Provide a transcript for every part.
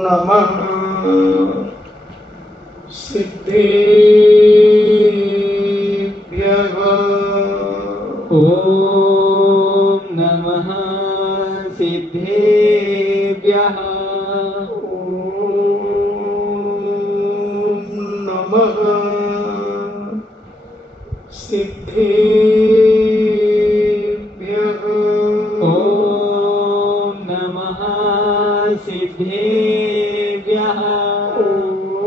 नमः सिद्धेभ्यः। ॐ नमः सिद्धेभ्यः। ॐ नमः सिद्धेभ्यः। ॐ नमः सिद्धेभ्यः। ॐ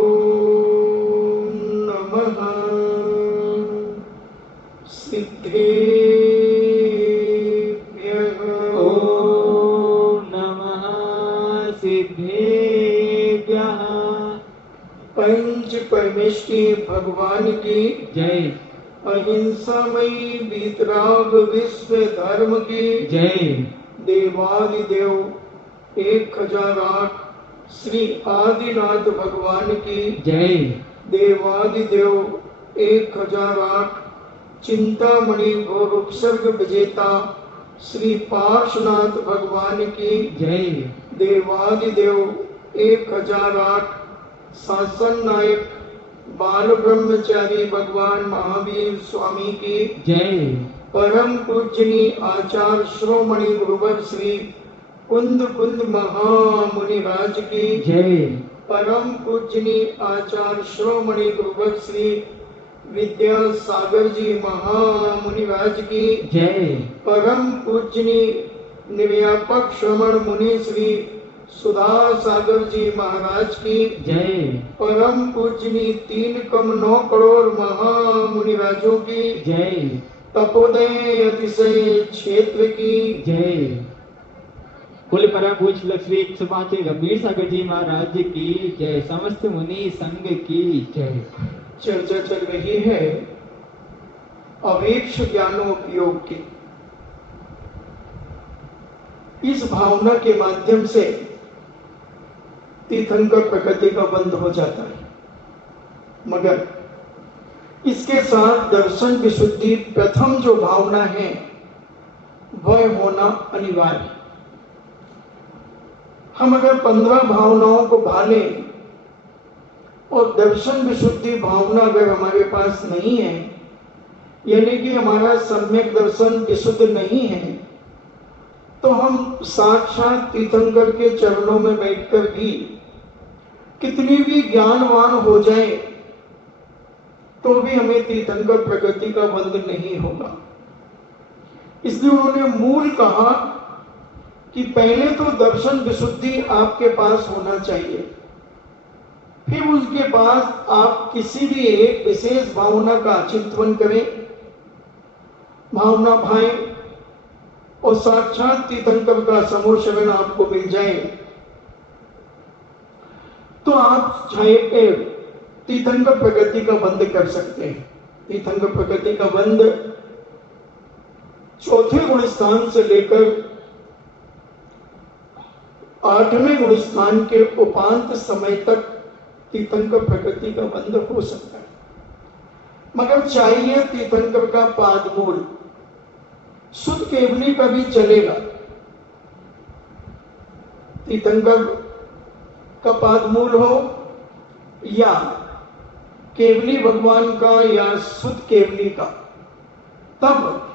नमः सिद्धेभ्यः। ॐ नमः सिद्धेभ्यः। पंच परमेष्टि भगवान की जय। अहिंसामयी वीतराग विश्व धर्म की जय। देवादिदेव 1008 श्री आदिनाथ भगवान की जय। देवादिदेव 1008 चिंतामणि गौर उपसर्ग विजेता श्री पार्श्वनाथ भगवान की जय। देवादिदेव 1008 शासन नायक बाल ब्रह्मचारी भगवान महावीर स्वामी की जय। परम पूजनी आचार्य श्रोमणि गुरुवर श्री कुंद कुंद महामुनि राज की जय। परम पूजनी आचार्य श्रोमणि गुरुवर श्री विद्यासागर जी महामुनि राज की जय। परम पूजनी निर्व्यापक श्रवण मुनि श्री सुधा सागर जी महाराज की जय। परम पूजनी 3,9 करोड़ महामुनि राजों की जय। तपोदय अतिशय क्षेत्र की जय। कुल परम पूज्य लक्ष्मी 105 गंभीर सागर जी महाराज की जय। समस्त मुनि संघ की जय। चर्चा चल रही है अवेक्ष ज्ञानोपयोग की। इस भावना के माध्यम से तीर्थंकर प्रकृति का बंध हो जाता है, मगर इसके साथ दर्शन विशुद्धि प्रथम जो भावना है वह होना अनिवार्य। हम अगर 15 भावनाओं को भालें और दर्शन विशुद्धि भावना अगर हमारे पास नहीं है, यानी कि हमारा सम्यक दर्शन विशुद्ध नहीं है, तो हम साक्षात तीर्थंकर के चरणों में बैठकर भी कितनी भी ज्ञानवान हो जाए तो भी हमें तीर्थंकर प्रकृति का बंध नहीं होगा। इसलिए उन्होंने मूल कहा कि पहले तो दर्शन विशुद्धि आपके पास होना चाहिए, फिर उसके बाद आप किसी भी एक विशेष भावना का चिंतन करें, भावना भाएं और साक्षात तीर्थंकर का समूह शरण आपको मिल जाए तो आप चाहे तीर्थंकर प्रकृति का बंध कर सकते हैं। तीर्थंकर प्रकृति का बंध चौथे गुण स्थान से लेकर 8वें गुण स्थान के उपांत समय तक तीर्थंकर प्रकृति का बंध हो सकता है, मगर चाहिए तीर्थंकर का पादमूल। शुद्ध केवली का भी चलेगा, तीर्थंकर का पादमूल हो या केवली भगवान का या शुद्ध केवली का, तब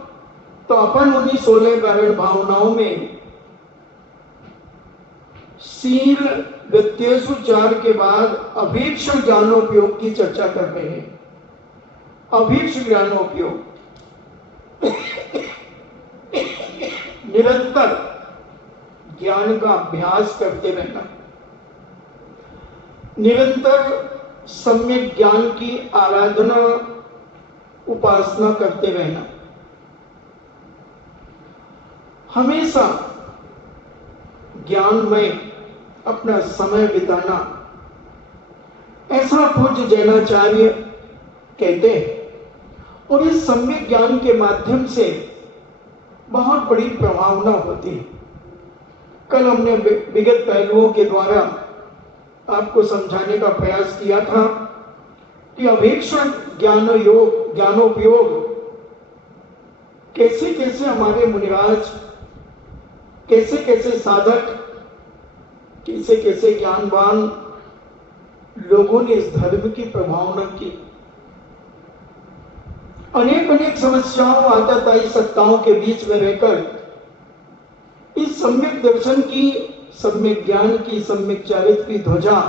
तो अपन उन्हीं 16 कारण भावनाओं में शील गत्यसुचार के बाद अभीक्ष ज्ञानोपयोग की चर्चा कर रहे हैं। अभीक्ष ज्ञानोपयोग निरंतर ज्ञान का अभ्यास करते रहना, निरंतर सम्यक ज्ञान की आराधना उपासना करते रहना, हमेशा ज्ञान में अपना समय बिताना, ऐसा पूज्य जैनाचार्य कहते हैं। और इस सम्यक ज्ञान के माध्यम से बहुत बड़ी प्रभावना होती है। कल हमने विगत पहलुओं के द्वारा आपको समझाने का प्रयास किया था कि अवेक्षण ज्ञान योग ज्ञानोपयोग कैसे कैसे हमारे मुनिराज, कैसे कैसे साधक कैसे कैसे ज्ञानवान लोगों ने इस धर्म की प्रभावना की। अनेक अनेक समस्याओं, आताताई सत्ताओं के बीच में रहकर इस सम्यक दर्शन की, सम्यक ज्ञान की, सम्यक चारित्र की ध्वजा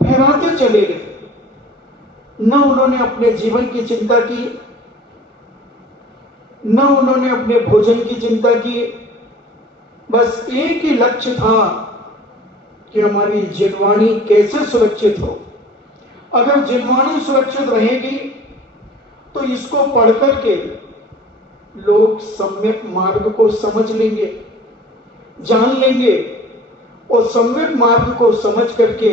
फहराते चले गए। न उन्होंने अपने जीवन की चिंता की, न उन्होंने अपने भोजन की चिंता की। बस एक ही लक्ष्य था कि हमारी जिनवाणी कैसे सुरक्षित हो। अगर जिनवाणी सुरक्षित रहेगी तो इसको पढ़ करके लोग सम्यक मार्ग को समझ लेंगे, जान लेंगे, और सम्यक मार्ग को समझ करके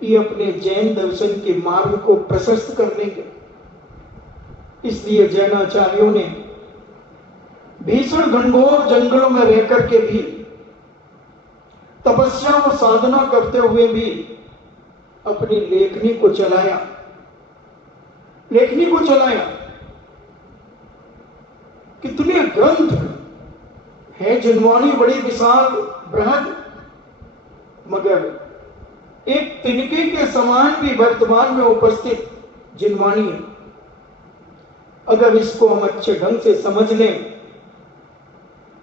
ये अपने जैन दर्शन के मार्ग को प्रशस्त कर लेंगे। इसलिए जैनाचार्यों ने भीषण घनघोर जंगलों में रह करके भी, तपस्या और साधना करते हुए भी अपनी लेखनी को चलाया, लेखनी को चलाया। कितने ग्रंथ है, जिनवाणी बड़ी विशाल बृहद, मगर एक तिनके के समान भी वर्तमान में उपस्थित जिनवाणी है। अगर इसको हम अच्छे ढंग से समझ लें,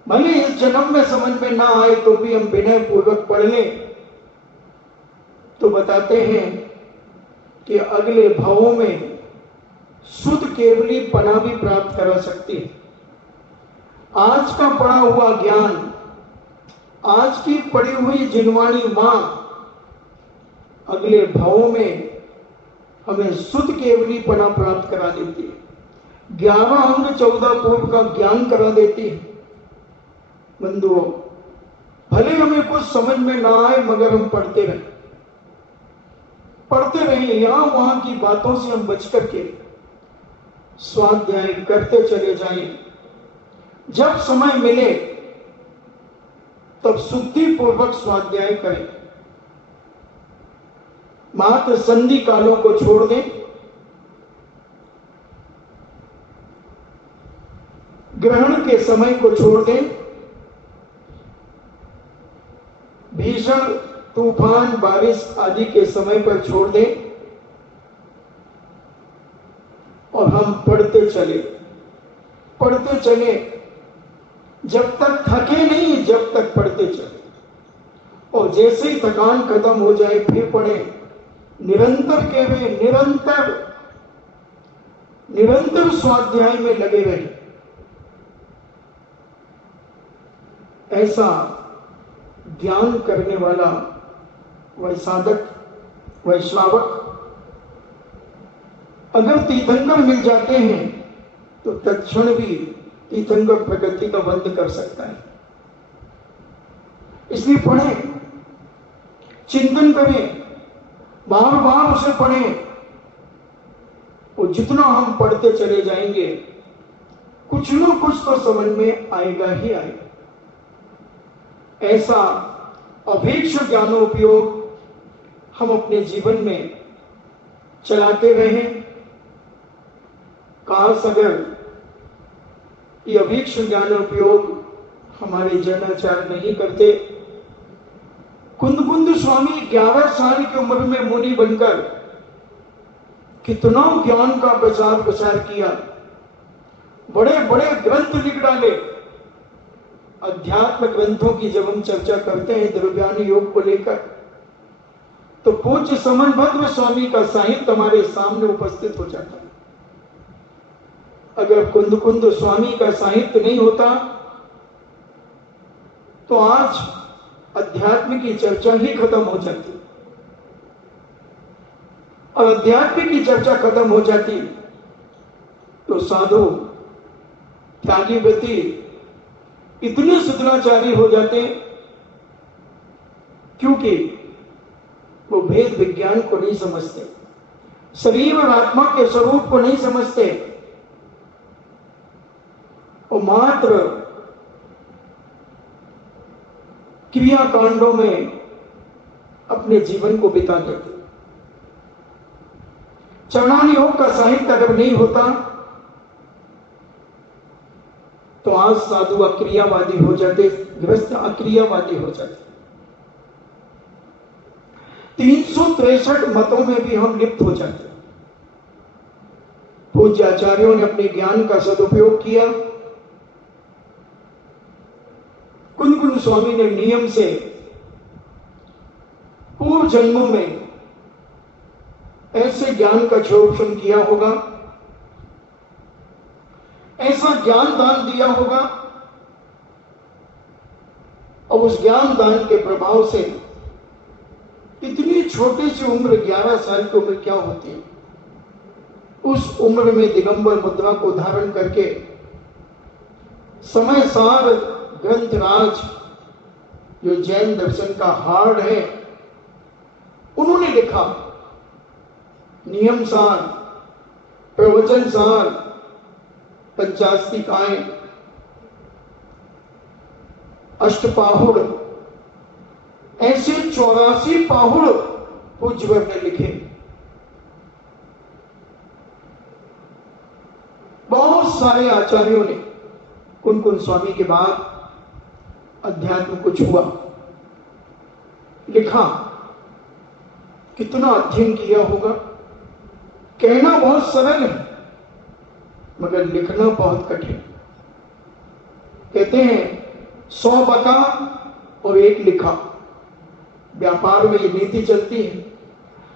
भले इस जन्म में समझ में ना आए तो भी हम विनय पूर्वक पढ़ लें, तो बताते हैं कि अगले भावों में शुद्ध केवली पना भी प्राप्त करा सकती है। आज का पढ़ा हुआ ज्ञान, आज की पढ़ी हुई जिनवाणी मां अगले भावों में हमें शुद्ध केवली पना प्राप्त करा देती है। 11 अंग 14 पूर्व का ज्ञान करा देती है। बंधुओं, भले हमें कुछ समझ में ना आए मगर हम पढ़ते रहें, पढ़ते रहें। यहां वहां की बातों से हम बच करके स्वाध्याय करते चले जाएं। जब समय मिले तब शुद्धि पूर्वक स्वाध्याय करें। मात्र संधि कालों को छोड़ दें, ग्रहण के समय को छोड़ दें, भीषण तूफान, बारिश आदि के समय पर छोड़ दें, और हम पढ़ते चले, पढ़ते चले, जब तक थके नहीं, जब तक पढ़ते चले। और जैसे ही थकान खत्म हो जाए फिर पढ़े। निरंतर केवल निरंतर स्वाध्याय में लगे रहे। ऐसा ज्ञान करने वाला वह साधक, वह श्रावक अगर तीर्थंकर मिल जाते हैं तो तत्क्षण भी तीर्थंकर प्रगति का बंद कर सकता है। इसलिए पढ़ें, चिंतन करें, बार बार उसे पढ़ें, और जितना हम पढ़ते चले जाएंगे कुछ न कुछ तो समझ में आएगा ही आएगा। ऐसा अभीक्ष ज्ञानोपयोग हम अपने जीवन में चलाते रहें। काश अगर ये अभीक्ष ज्ञानोपयोग हमारे जैनाचार्य नहीं करते। कुंद स्वामी 11 साल की उम्र में मुनि बनकर कितना ज्ञान का प्रचार प्रसार किया, बड़े बड़े ग्रंथ लिख डाले। अध्यात्म ग्रंथों की जब हम चर्चा करते हैं द्रव्यान योग को लेकर, तो पूज्य समनभद्र स्वामी का साहित्य हमारे सामने उपस्थित हो जाता है। अगर कुंद स्वामी का साहित्य नहीं होता तो आज अध्यात्म की चर्चा ही खत्म हो जाती, और अध्यात्म की चर्चा खत्म हो जाती तो साधु, त्यागी व्रती इतने सदनाचारी हो जाते, क्योंकि वो भेद विज्ञान को नहीं समझते, शरीर और आत्मा के स्वरूप को नहीं समझते, और मात्र क्रियाकांडों में अपने जीवन को बिता देते। चरणान योग का साहित्य अगर नहीं होता तो आज साधु अक्रियावादी हो जाते, गृहस्थ अक्रियावादी हो जाते। 363 मतों में भी हम लिप्त हो जाते हैं। पूज्य आचार्यों ने अपने ज्ञान का सदुपयोग किया। कुंद कुंद स्वामी ने नियम से पूर्व जन्मों में ऐसे ज्ञान का क्षोभन किया होगा, ऐसा ज्ञान दान दिया होगा, और उस ज्ञान दान के प्रभाव से इतनी छोटी सी उम्र 11 साल की उम्र क्या होती है, उस उम्र में दिगंबर मुद्रा को धारण करके समय सार ग्रंथराज जो जैन दर्शन का हार्ड है उन्होंने लिखा। नियम सार, प्रवचन सार, पंचास्तिकाएं, अष्टपाहुड़, ऐसे 84 पाहुड़ पूज्यवर ने लिखे। बहुत सारे आचार्यों ने कुंद कुंद स्वामी के बाद अध्यात्म को छुआ, लिखा। कितना अध्ययन किया होगा। कहना बहुत सरल है मगर लिखना बहुत कठिन। कहते हैं 100 बता और 1 लिखा। व्यापार में ये नीति चलती है।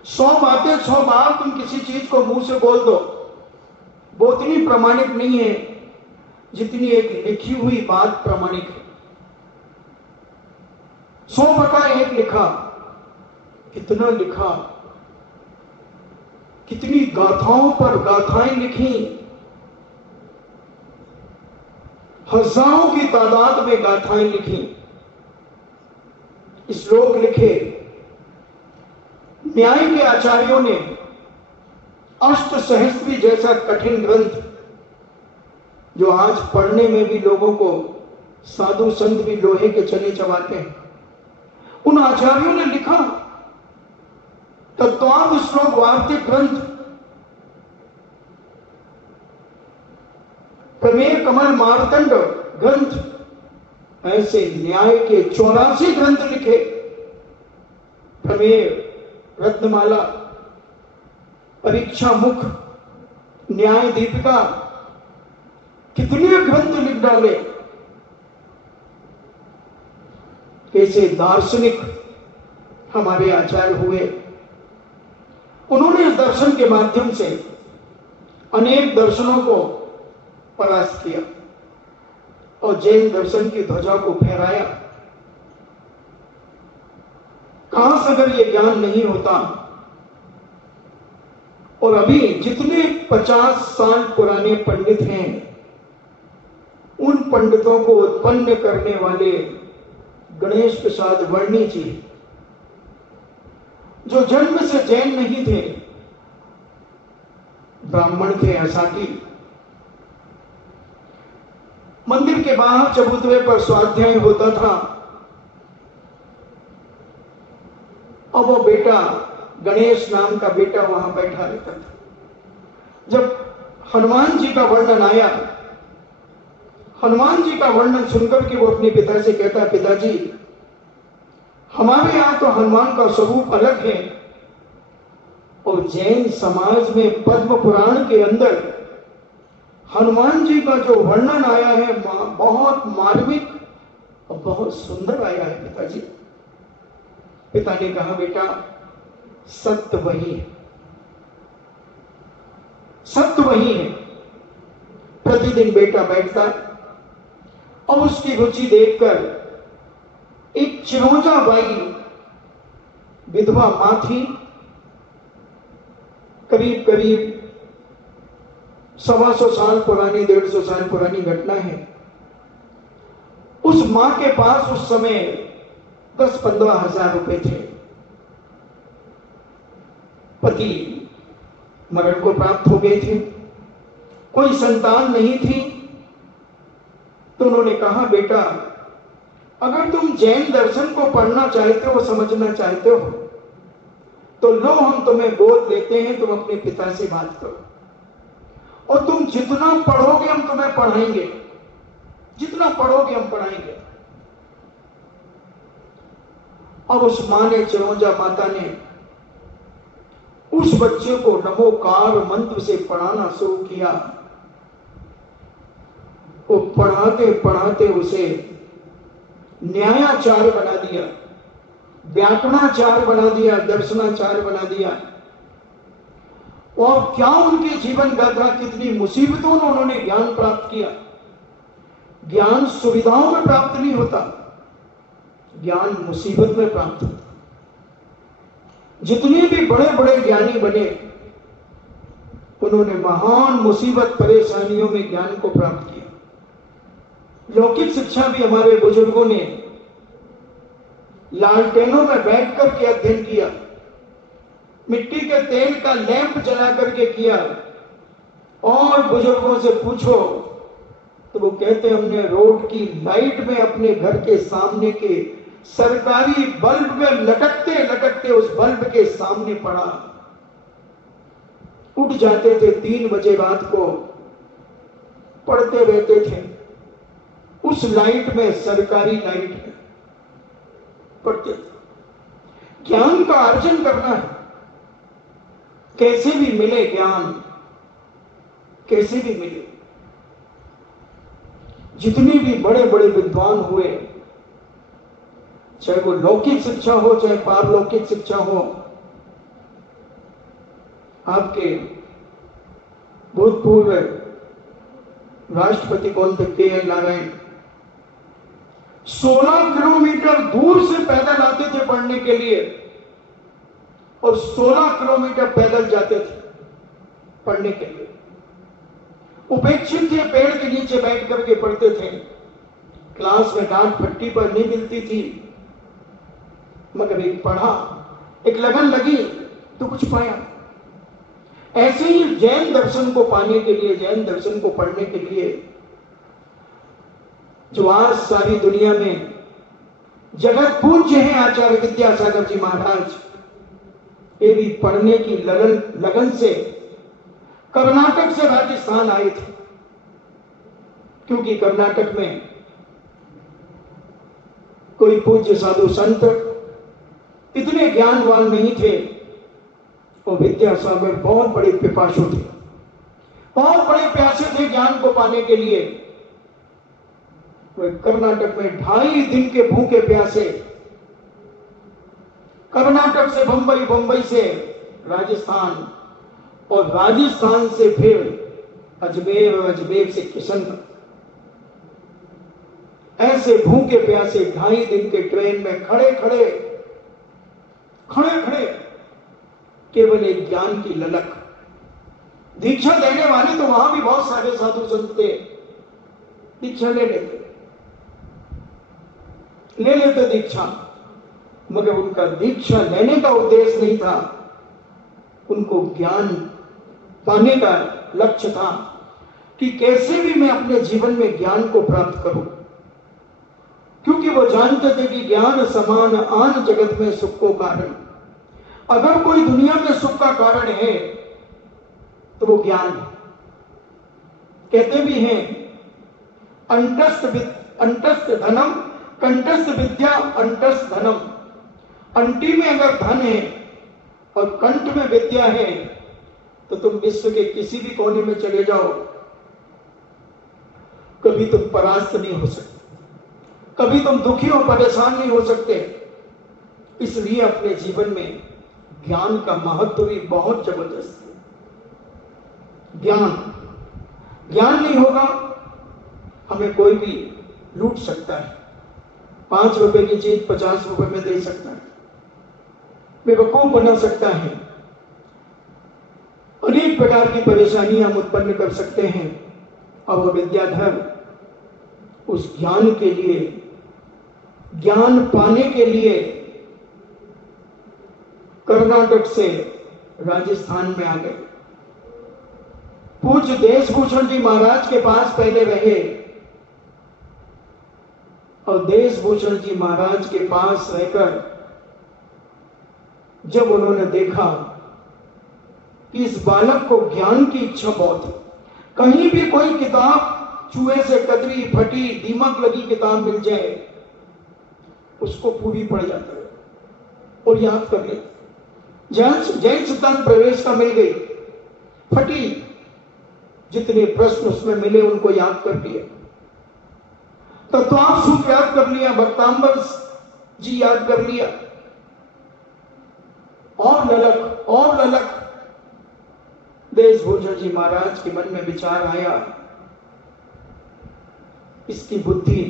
100 बातें 100 बार तुम किसी चीज को मुंह से बोल दो, वो उतनी प्रमाणिक नहीं है जितनी एक लिखी हुई बात प्रमाणिक है। 100 बता 1 लिखा। कितना लिखा, कितनी गाथाओं पर गाथाएं लिखी, हजारों की तादाद में गाथाएं लिखी, श्लोक लिखे। न्याय के आचार्यों ने अष्ट सहस्त्री जैसा कठिन ग्रंथ, जो आज पढ़ने में भी लोगों को साधु संत भी लोहे के चने चबाते हैं, उन आचार्यों ने लिखा। तत्वार्थ श्लोक वार्तिक ग्रंथ, प्रमेय कमल मार्तंड ग्रंथ, ऐसे न्याय के 84 ग्रंथ लिखे। प्रमेय, रत्नमाला, परीक्षा मुख, न्याय दीपिका, कितने ग्रंथ लिख डाले। कैसे दार्शनिक हमारे आचार्य हुए। उन्होंने इस दर्शन के माध्यम से अनेक दर्शनों को परास्त किया और जैन दर्शन की ध्वजा को फहराया। काश अगर ये ज्ञान नहीं होता और अभी जितने 50 साल पुराने पंडित हैं, उन पंडितों को उत्पन्न करने वाले गणेश प्रसाद वर्णी जी, जो जन्म से जैन नहीं थे, ब्राह्मण थे, असाकी, मंदिर के बाहर चबूतरे पर स्वाध्याय होता था और वो बेटा, गणेश नाम का बेटा वहां बैठा रहता था। जब हनुमान जी का वर्णन आया, हनुमान जी का वर्णन सुनकर के वो अपने पिता से कहता, पिताजी हमारे यहां तो हनुमान का स्वरूप अलग है और जैन समाज में पद्म पुराण के अंदर हनुमान जी का जो वर्णन आया है बहुत मार्मिक और बहुत सुंदर आया है पिताजी। पिता ने कहा, बेटा सत्य वही है, सत्य वही है। प्रतिदिन बेटा बैठता और उसकी रुचि देखकर एक चिरौंजा बाई विधवा मां थी, करीब करीब 125 साल पुरानी, 150 साल पुरानी घटना है। उस मां के पास उस समय 10-15 हजार रुपए थे। पति मरण को प्राप्त हो गए थे, कोई संतान नहीं थी। तो उन्होंने कहा, बेटा अगर तुम जैन दर्शन को पढ़ना चाहते हो, समझना चाहते हो, तो लो हम तुम्हें गोद लेते हैं, तुम अपने पिता से बात करो और तुम जितना पढ़ोगे हम तुम्हें पढ़ाएंगे, जितना पढ़ोगे हम पढ़ाएंगे। और उस मां ने, चिरौंजा माता ने उस बच्चे को नमोकार मंत्र से पढ़ाना शुरू किया। वो पढ़ाते पढ़ाते उसे न्यायाचार्य बना दिया, व्याकरणाचार्य बना दिया, दर्शनाचार्य बना दिया। और क्या उनके जीवन गाथा, कितनी मुसीबतों में उन्होंने ज्ञान प्राप्त किया। ज्ञान सुविधाओं में प्राप्त नहीं होता, ज्ञान मुसीबत में प्राप्त होता। जितने भी बड़े बड़े ज्ञानी बने, उन्होंने महान मुसीबत परेशानियों में ज्ञान को प्राप्त किया। लौकिक शिक्षा भी हमारे बुजुर्गों ने लालटेनों में बैठ करके अध्ययन किया, मिट्टी के तेल का लैंप जला करके किया। और बुजुर्गों से पूछो तो वो कहते हमने रोड की लाइट में अपने घर के सामने के सरकारी बल्ब में लटकते लटकते उस बल्ब के सामने पड़ा। उठ जाते थे 3 बजे रात को, पढ़ते रहते थे उस लाइट में, सरकारी लाइट में पढ़ते थे। ज्ञान का अर्जन करना है, कैसे भी मिले ज्ञान, कैसे भी मिले। जितने भी बड़े बड़े विद्वान हुए, चाहे वो लौकिक शिक्षा हो चाहे पारलौकिक शिक्षा हो, आपके भूतपूर्व राष्ट्रपति कौन थे, के.एल. नारायण, 16 किलोमीटर दूर से पैदल आते थे पढ़ने के लिए और 16 किलोमीटर पैदल जाते थे पढ़ने के लिए। उपेक्षित थे, पेड़ के नीचे बैठ करके पढ़ते थे। क्लास में डांट फट्टी पर नहीं मिलती थी, मगर एक पढ़ा, एक लगन लगी तो कुछ पाया। ऐसे ही जैन दर्शन को पाने के लिए, जैन दर्शन को पढ़ने के लिए, जो आज सारी दुनिया में जगत पूज्य हैं आचार्य विद्यासागर जी महाराज, ये भी पढ़ने की लगन से कर्नाटक से राजस्थान आए थे। क्योंकि कर्नाटक में कोई पूज्य साधु संत इतने ज्ञानवान नहीं थे, और विद्यासागर बहुत बड़े पिपासु थे, बहुत बड़े प्यासे थे ज्ञान को पाने के लिए। वे कर्नाटक में 2.5 दिन के भूखे प्यासे, कर्नाटक से बंबई, बंबई से राजस्थान, और राजस्थान से फिर अजमेर, और अजमेर से किशनगढ़, ऐसे भूखे प्यासे 2.5 दिन के ट्रेन में खड़े खड़े केवल एक ज्ञान की ललक। दीक्षा देने वाले तो वहां भी बहुत सारे साधु संत थे, दीक्षा ले लेते दीक्षा, मगर उनका दीक्षा लेने का उद्देश्य नहीं था, उनको ज्ञान पाने का लक्ष्य था कि कैसे भी मैं अपने जीवन में ज्ञान को प्राप्त करूं। क्योंकि वो जानते थे कि ज्ञान समान आन जगत में सुख को कारण। अगर कोई दुनिया में सुख का कारण है तो वो ज्ञान है। कहते भी हैं अंतस्थ धनम कंठस्थ विद्या अंतस्थ धनम। अंटी में अगर धन है और कंठ में विद्या है तो तुम विश्व के किसी भी कोने में चले जाओ, कभी तुम परास्त नहीं हो सकते, कभी तुम दुखी और परेशान नहीं हो सकते। इसलिए अपने जीवन में ज्ञान का महत्व भी बहुत जबरदस्त है। ज्ञान नहीं होगा, हमें कोई भी लूट सकता है, 5 रुपए की चीज 50 रुपए में दे सकता है, बेवकूफ बना सकता है, अनेक प्रकार की परेशानियां हम उत्पन्न कर सकते हैं। और वह विद्याधर उस ज्ञान के लिए, ज्ञान पाने के लिए कर्नाटक से राजस्थान में आ गए। पूज्य देशभूषण जी महाराज के पास पहले रहे, और देशभूषण जी महाराज के पास रहकर जब उन्होंने देखा कि इस बालक को ज्ञान की इच्छा बहुत है, कहीं भी कोई किताब चूहे से कतरी फटी दीमक लगी किताब मिल जाए उसको पूरी पढ़ जाता है और याद कर लेता। जैन सिद्धांत प्रवेश का मिल गई, फटी, जितने प्रश्न उसमें मिले उनको याद कर लिया, तत्वांश सूत्र याद कर लिया, भक्तांबर जी याद कर लिया, और ललक देशभूषण जी महाराज के मन में विचार आया, इसकी बुद्धि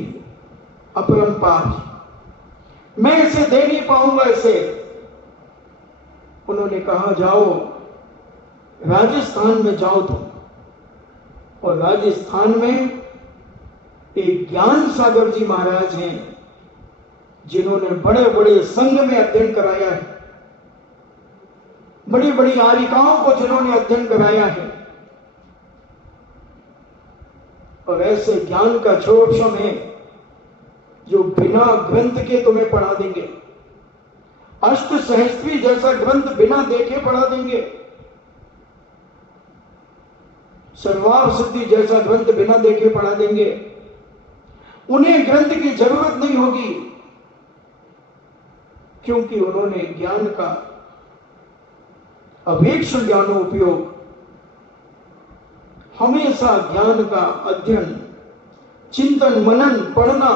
अपरंपार, मैं इसे दे नहीं पाऊंगा इसे। उन्होंने कहा जाओ राजस्थान में जाओ तुम, और राजस्थान में एक ज्ञान सागर जी महाराज हैं जिन्होंने बड़े बड़े संघ में अध्ययन कराया है, बड़ी बड़ी आरिकाओं को जिन्होंने अध्ययन कराया है, और ऐसे ज्ञान का छोड़शम है जो बिना ग्रंथ के तुम्हें पढ़ा देंगे, अष्ट सहस्त्री जैसा ग्रंथ बिना देखे पढ़ा देंगे, सर्वार सिद्धि जैसा ग्रंथ बिना देखे पढ़ा देंगे। उन्हें ग्रंथ की जरूरत नहीं होगी, क्योंकि उन्होंने ज्ञान का अवेक्षण ज्ञानोपयोग, हमेशा ज्ञान का अध्ययन, चिंतन, मनन, पढ़ना,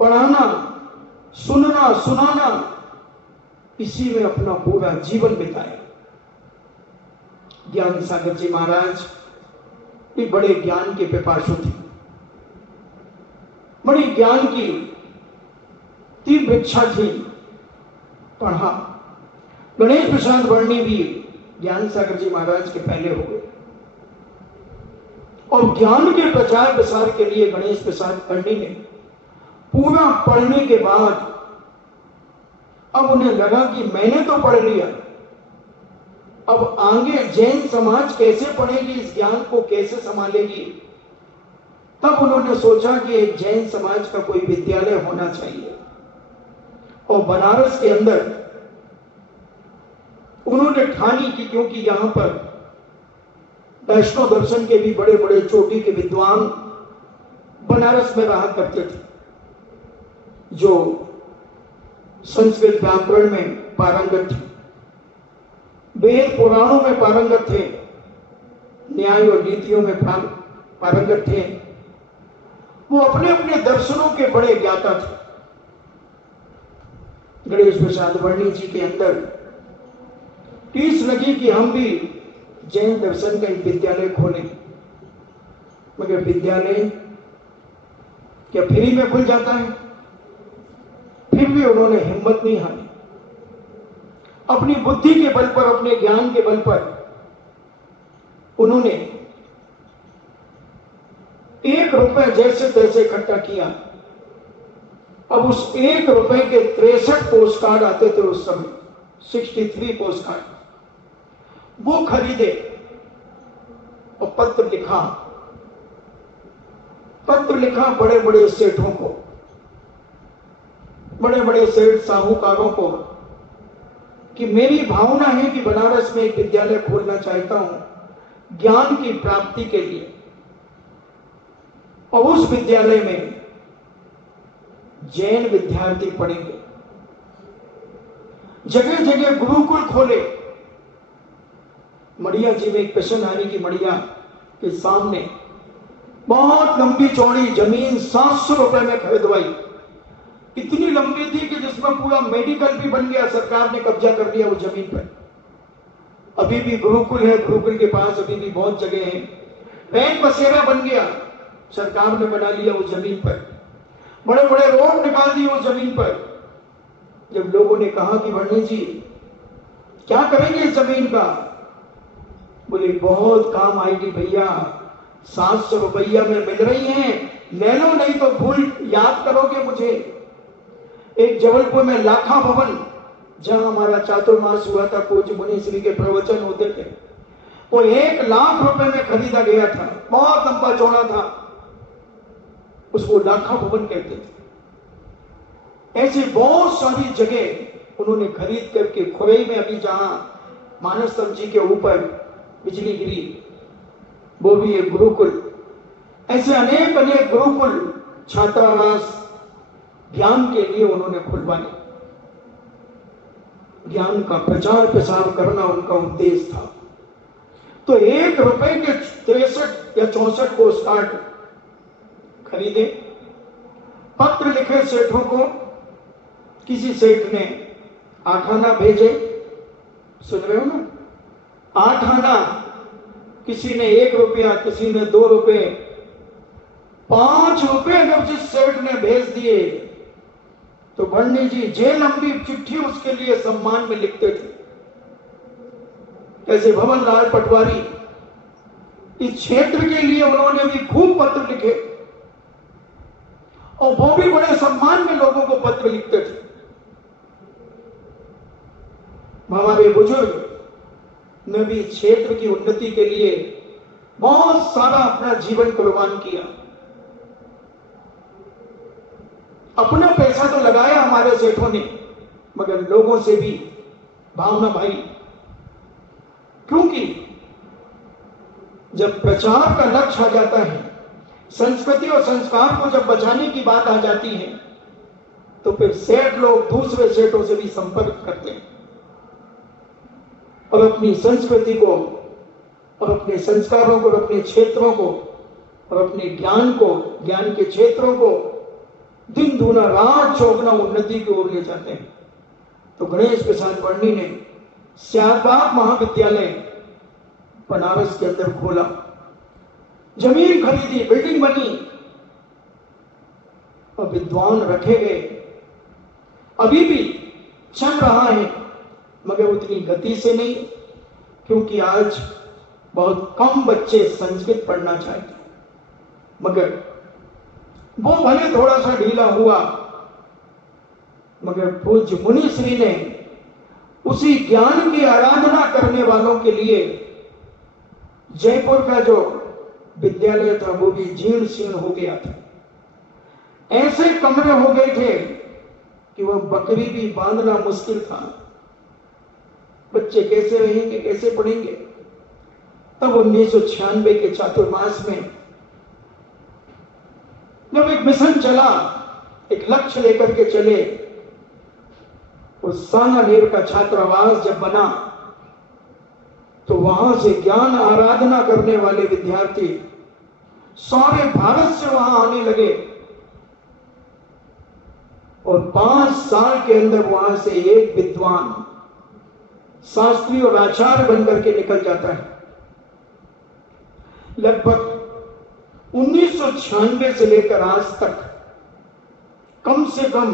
पढ़ाना, सुनना, सुनाना, इसी में अपना पूरा जीवन बिताया। ज्ञान सागर जी महाराज भी बड़े ज्ञान के पिपासु थे, बड़ी ज्ञान की तीव्र इच्छा थी, पढ़ा। गणेश प्रसाद वर्णी भी ज्ञान सागर जी महाराज के पहले हो गए, और ज्ञान के प्रचार प्रसार के लिए गणेश प्रसाद वर्णी ने पूरा पढ़ने के बाद अब उन्हें लगा कि मैंने तो पढ़ लिया, अब आगे जैन समाज कैसे पढ़ेगी, इस ज्ञान को कैसे संभालेगी। तब उन्होंने सोचा कि एक जैन समाज का कोई विद्यालय होना चाहिए, और बनारस के अंदर उन्होंने ठानी कि क्योंकि यहां पर वैष्णव दर्शन के भी बड़े बड़े चोटी के विद्वान बनारस में रहा करते थे, जो संस्कृत व्याकरण में पारंगत थे, वेद पुराणों में पारंगत थे, न्याय और नीतियों में पारंगत थे। वो अपने अपने दर्शनों के बड़े ज्ञाता थे। गणेश प्रसाद वर्णी जी के अंदर टीस लगी कि हम भी जैन दर्शन का एक विद्यालय खोलें, मगर विद्यालय क्या फ्री में खुल जाता है? फिर भी उन्होंने हिम्मत नहीं हारी, अपनी बुद्धि के बल पर, अपने ज्ञान के बल पर उन्होंने 1 रुपए जैसे तैसे इकट्ठा किया। अब उस 1 रुपए के 63 पोस्ट कार्ड आते थे उस समय, 63 पोस्ट कार्ड, वो खरीदे और पत्र लिखा बड़े बड़े सेठों को, बड़े बड़े सेठ साहूकारों को, कि मेरी भावना है कि बनारस में एक विद्यालय खोलना चाहता हूं ज्ञान की प्राप्ति के लिए, और उस विद्यालय में जैन विद्यार्थी पढ़ेंगे। जगह जगह गुरुकुल खोले। मड़िया जी में एक पेशनहारी की मड़िया के सामने बहुत लंबी चौड़ी जमीन 700 रुपए में खरीदवाई, इतनी लंबी थी कि जिसमें पूरा मेडिकल भी बन गया, सरकार ने कब्जा कर लिया उस जमीन पर। अभी भी गुरुकुल है, गुरुकुल के पास अभी भी बहुत जगह है। रैन बसेरा बन गया, सरकार ने बना लिया उस जमीन पर। बड़े बड़े रोड निकाल दिए उस जमीन पर। जब लोगों ने कहा कि वर्णी जी क्या करेंगे इस जमीन का, बोले बहुत काम आएगी भैया, 700 रुपया में मिल रही हैं, ले लो, नहीं तो भूल याद करोगे मुझे। एक जबलपुर में लाखा भवन, जहां हमारा चातुर्मास हुआ था, पूज्य मुनि श्री के प्रवचन होते थे, वो 1 लाख रुपए में खरीदा गया था, बहुत लंबा चौड़ा था, उसको लाखा भवन कहते थे। ऐसी बहुत सारी जगह उन्होंने खरीद करके, खुरई में अभी जहां मानस जी के ऊपर बिजली गिरी, वो भी एक गुरुकुल। ऐसे अनेक अनेक गुरुकुल, छात्रावास ज्ञान के लिए उन्होंने खुलवाए। ज्ञान का प्रचार प्रसार करना उनका उद्देश्य था। तो 1 रुपए के 63 या 64 पोस्ट कार्ड खरीदे, पत्र लिखे सेठों को, किसी सेठ ने 8 आना भेजे, सुन रहे हो ना, 8 आना, किसी ने 1 रुपया, किसी ने 2 रुपए, 5 रुपए जब जिस सेठ ने भेज दिए तो भंडी जी जे लंबी चिट्ठी उसके लिए सम्मान में लिखते थे। ऐसे भवन लाल पटवारी, इस क्षेत्र के लिए उन्होंने भी खूब पत्र लिखे और वो भी बड़े सम्मान में लोगों को पत्र लिखते थे। हमारे बुजुर्ग ने भी क्षेत्र की उन्नति के लिए बहुत सारा अपना जीवन कुर्बान किया। अपना पैसा तो लगाया हमारे सेठों ने, मगर लोगों से भी भावना भाई, क्योंकि जब प्रचार का लक्ष्य आ जाता है, संस्कृति और संस्कार को जब बचाने की बात आ जाती है, तो फिर सेठ लोग दूसरे सेठों से भी संपर्क करते हैं और अपनी संस्कृति को और अपने संस्कारों को और अपने क्षेत्रों को और अपने ज्ञान को, ज्ञान के क्षेत्रों को दिन दूना रात चौगुना उन्नति की ओर ले जाते हैं। तो गणेश प्रसाद वर्णी ने श्यामबाग महाविद्यालय बनारस के अंदर खोला, जमीन खरीदी, बिल्डिंग बनी और विद्वान रखे गए। अभी भी चल रहा है, मगर उतनी गति से नहीं, क्योंकि आज बहुत कम बच्चे संस्कृत पढ़ना चाहते हैं। मगर वो भले थोड़ा सा ढीला हुआ, मगर पूज्य मुनि श्री ने उसी ज्ञान की आराधना करने वालों के लिए जयपुर का जो विद्यालय था वो भी जीर्ण शीर्ण हो गया था। ऐसे कमरे हो गए थे कि वह बकरी भी बांधना मुश्किल था। बच्चे कैसे रहेंगे, कैसे पढ़ेंगे? तब 1996 के चातुर्मास में जब एक मिशन चला, एक लक्ष्य लेकर के चले, उस सांगानेर का छात्रावास जब बना तो वहां से ज्ञान आराधना करने वाले विद्यार्थी सारे भारत से वहां आने लगे और 5 साल के अंदर वहां से एक विद्वान शास्त्री और आचार्य बनकर के निकल जाता है। लगभग 1996 से लेकर आज तक कम से कम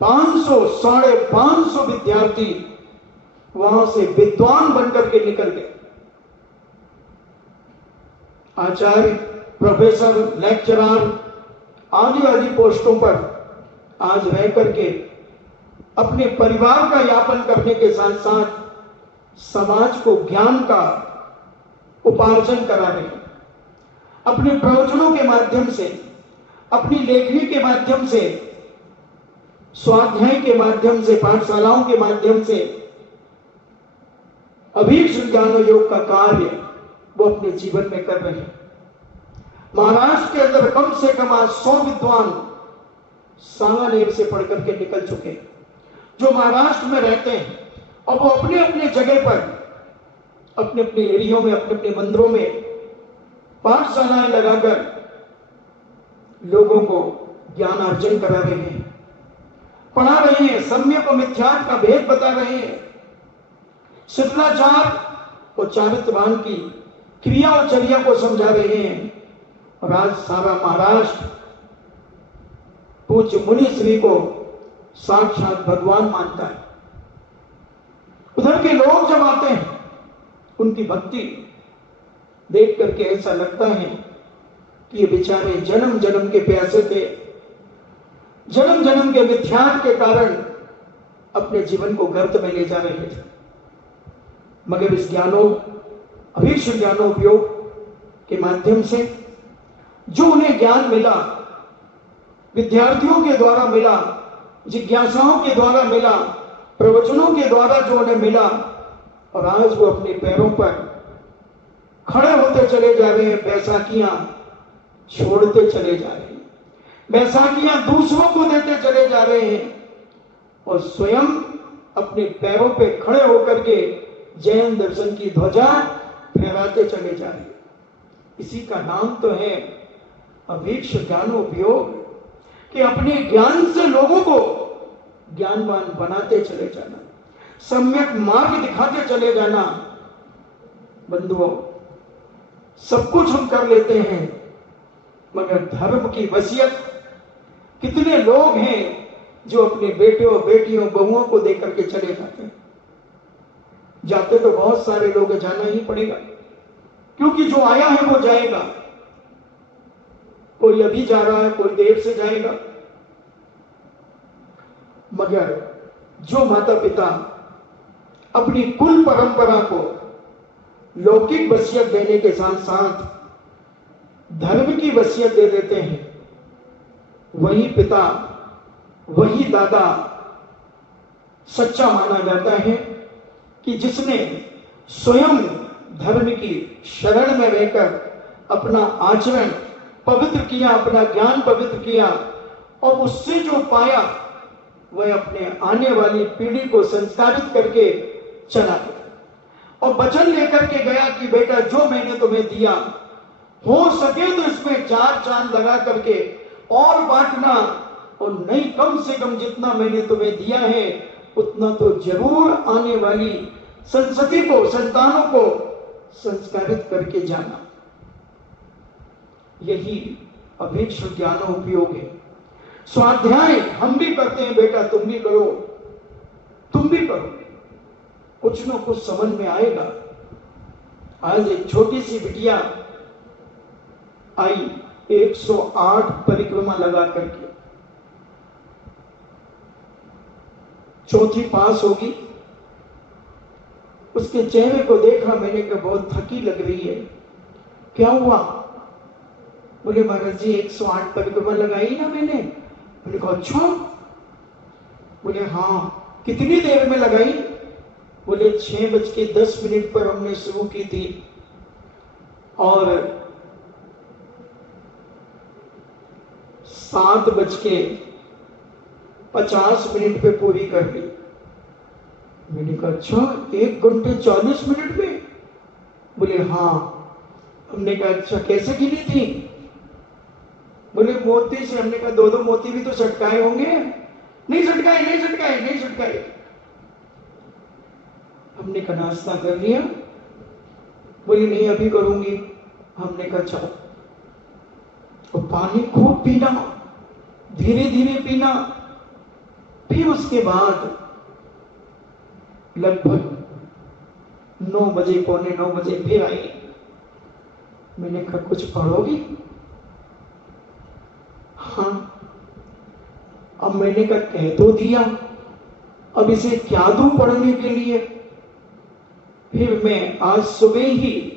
500, 550 विद्यार्थी वहां से विद्वान बनकर के निकल गए। आचार्य, प्रोफेसर, लेक्चरर आदि आदि पोस्टों पर आज रह करके अपने परिवार का यापन करने के साथ साथ समाज को ज्ञान का उपार्जन करा रहे हैं। अपने प्रवचनों के माध्यम से, अपनी लेखनी के माध्यम से, स्वाध्याय के माध्यम से, पाठशालाओं के माध्यम से अभीष्ट ज्ञान योग का कार्य वो अपने जीवन में कर रहे हैं। महाराष्ट्र के अंदर कम से कम आज 100 विद्वान सांगानेर से पढ़ करके निकल चुके हैं, जो महाराष्ट्र में रहते हैं और वो अपने अपने जगह पर, अपने अपने एरियो में, अपने अपने मंदिरों में पाठशालाएं लगाकर लोगों को ज्ञान अर्जन करा रहे हैं, पढ़ा रहे हैं, सम्यक और मिथ्यात्व का भेद बता रहे हैं, शिष्टाचार और चारित्रवान की क्रिया और चर्या को समझा रहे हैं। और आज सारा महाराष्ट्र पूज्य मुनि श्री को साक्षात भगवान मानता है। उधर के लोग जब आते हैं, उनकी भक्ति देख करके ऐसा लगता है कि ये बेचारे जन्म जन्म के प्यासे थे, जन्म जन्म के मिथ्यात्व के कारण अपने जीवन को गर्त में ले जा रहे थे। मगर इस अभीष्ट ज्ञानोपयोग के माध्यम से जो उन्हें ज्ञान मिला, विद्यार्थियों के द्वारा मिला, जिज्ञासाओं के द्वारा मिला, प्रवचनों के द्वारा जो उन्हें मिला, और आज वो अपने पैरों पर खड़े होते चले जा रहे हैं, बैसाखियां छोड़ते चले जा रहे हैं, बैसाखियां दूसरों को देते चले जा रहे हैं और स्वयं अपने पैरों पे खड़े होकर के जैन दर्शन की ध्वजा फहराते चले जा रहे। इसी का नाम तो है अभीक्ष ज्ञानोपयोग, कि अपने ज्ञान से लोगों को ज्ञानवान बनाते चले जाना, सम्यक मार्ग दिखाते चले जाना। बंधुओं, सब कुछ हम कर लेते हैं, मगर धर्म की वसीयत कितने लोग हैं जो अपने बेटियों बेटियों बहुओं को देकर के चले जाते हैं। जाते तो बहुत सारे लोग, जाना ही पड़ेगा, क्योंकि जो आया है वो जाएगा। कोई अभी जा रहा है, कोई देर से जाएगा, मगर जो माता पिता अपनी कुल परंपरा को लौकिक वसीयत देने के साथ साथ धर्म की वसीयत दे देते हैं, वही पिता, वही दादा सच्चा माना जाता है, कि जिसने स्वयं धर्म की शरण में रहकर अपना आचरण पवित्र किया, अपना ज्ञान पवित्र किया, और उससे जो पाया वह अपने आने वाली पीढ़ी को संस्कारित करके चला गया, और वचन लेकर के गया कि बेटा जो मैंने तुम्हें दिया, हो सके तो इसमें 4 चांद लगा करके और बांटना, और नहीं कम से कम जितना मैंने तुम्हें दिया है उतना तो जरूर आने वाली संतति को, संतानों को संस्कारित करके जाना। यही अभीक्ष ज्ञानोपयोग है। स्वाध्याय हम भी करते हैं, बेटा तुम भी करो, तुम भी करो, कुछ ना कुछ समझ में आएगा। आज एक छोटी सी बिटिया आई 108 परिक्रमा लगा करके, चौथी पास होगी। उसके चेहरे को देखा, मैंने कहा बहुत थकी लग रही है, क्या हुआ? बोले महाराज जी 108 परिक्रमा लगाई ना मैंने। मैंने कहा अच्छा? बोले हाँ। कितनी देर में लगाई? बोले 6:10 पर हमने शुरू की थी और 7:50 पे पूरी कर ली। मैंने कहा अच्छा 1 घंटे 40 मिनट में? बोले हाँ। हमने कहा अच्छा कैसे गिनी थी? बोले मोती से। हमने कहा 2-2 मोती भी तो छटकाए होंगे। नहीं छटकाए, नहीं छटकाए, नहीं छटकाए। हमने कहा नाश्ता कर लिया? बोले नहीं अभी करूंगी। हमने कहा चलो। तो पानी खूब पीना, धीरे धीरे पीना। फिर उसके बाद लगभग 9 बजे, पौने 9 बजे फिर आई। मैंने कहा कुछ पढ़ोगी? हाँ। अब मैंने कहा कह तो दिया, अब इसे क्या दूं पढ़ने के लिए? फिर मैं आज सुबह ही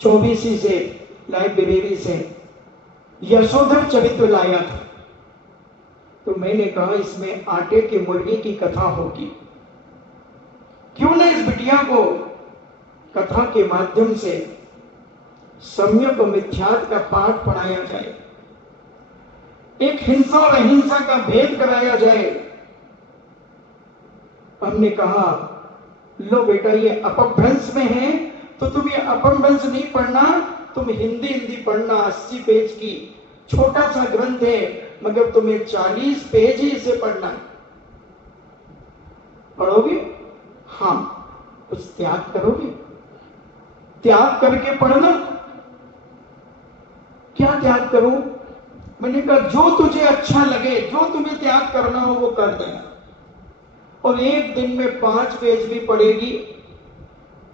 24 से लाइब्रेरी से यशोधर चरित्र लाया था। तो मैंने कहा इसमें आटे के मुर्गे की कथा होगी, क्यों ना इस बिटिया को कथा के माध्यम से सम्यक और मिथ्यात्व का पाठ पढ़ाया जाए, एक हिंसा और अहिंसा का भेद कराया जाए। हमने कहा लो बेटा ये अपभ्रंश में है, तो तुम ये अपभ्रंश नहीं पढ़ना, तुम हिंदी पढ़ना। 80 पेज की छोटा सा ग्रंथ है, मगर तुम्हें 40 पेज ही इसे पढ़ना है। पढ़ोगे? हाँ। कुछ त्याग करोगे? त्याग करके पढ़ना। क्या त्याग करूं? मैंने कहा जो तुझे अच्छा लगे, जो तुम्हें त्याग करना हो वो कर देना। और एक दिन में 5 पेज भी पढ़ेगी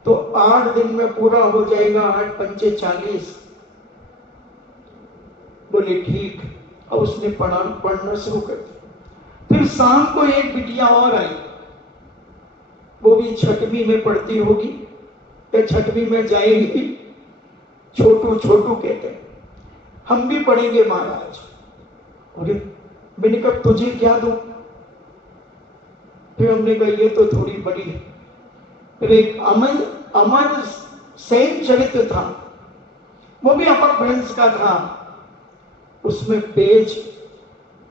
तो 8 दिन में पूरा हो जाएगा। 8 पंचे 40। बोले ठीक। अब उसने पढ़ना शुरू कर दिया। फिर शाम को एक बिटिया और आई, वो भी 6वीं में पढ़ती होगी या 6वीं में जाएगी। छोटू छोटू कहते हैं, हम भी पढ़ेंगे महाराज। बोले मैंने कहा तुझे क्या दूं? फिर हमने कहा ये तो थोड़ी बड़ी है। फिर एक अमर सेन चरित्र था, वो भी अपभ्रंश का था। उसमें पेज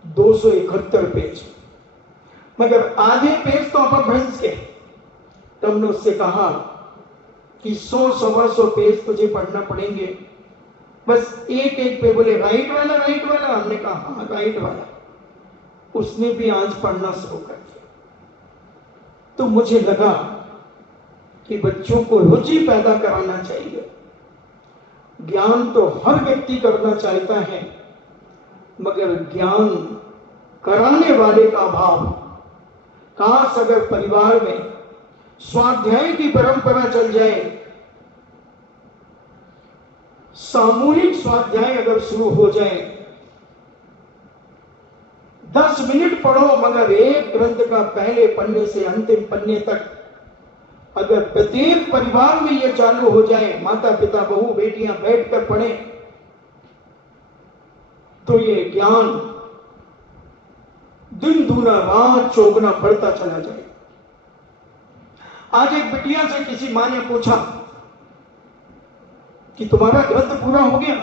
271 पेज। मगर आधे पेज तो अपभ्रंश के। तो हमने उससे कहा कि 100-125 पेज तुझे पढ़ना पड़ेंगे, बस एक एक पे बोले राइट वाला राइट वाला। हमने कहा हाँ राइट वाला। उसने भी आज पढ़ना शुरू कर दिया। तो मुझे लगा कि बच्चों को रुचि पैदा कराना चाहिए। ज्ञान तो हर व्यक्ति करना चाहता है, मगर ज्ञान कराने वाले का अभाव। काश अगर परिवार में स्वाध्याय की परंपरा चल जाए, सामूहिक स्वाध्याय अगर शुरू हो जाए, 10 मिनट पढ़ो मगर एक ग्रंथ का पहले पन्ने से अंतिम पन्ने तक अगर प्रत्येक परिवार में यह चालू हो जाए, माता पिता बहू बेटियां बैठकर पढ़ें, तो ये ज्ञान दिन दूना रात चौगुना बढ़ता चला जाए। आज एक बिटिया से किसी मां ने पूछा कि तुम्हारा ग्रंथ पूरा हो गया?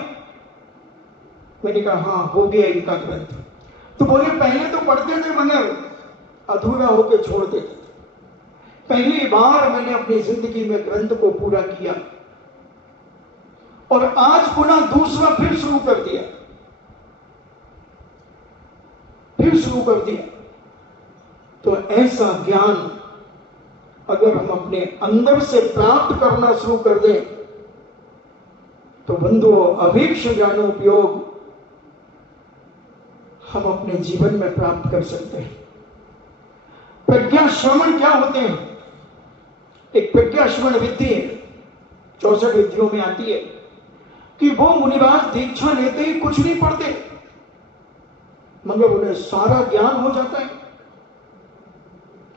मैंने कहा हाँ हो गया इनका ग्रंथ। तो बोले पहले तो पढ़ते थे मगर अधूरा होकर छोड़ देते थे। पहली बार मैंने अपनी जिंदगी में ग्रंथ को पूरा किया और आज पुनः दूसरा फिर शुरू कर दिया, फिर शुरू कर दिया। तो ऐसा ज्ञान अगर हम अपने अंदर से प्राप्त करना शुरू कर दें, तो बंधुओं अभीक्ष ज्ञानोपयोग हम अपने जीवन में प्राप्त कर सकते हैं। प्रज्ञा श्रवण क्या होते हैं? एक प्रज्ञा श्रवण विधि है, 64 विधियों में आती है कि वो मुनिराज दीक्षा लेते ही कुछ नहीं पढ़ते, मगर उन्हें सारा ज्ञान हो जाता है,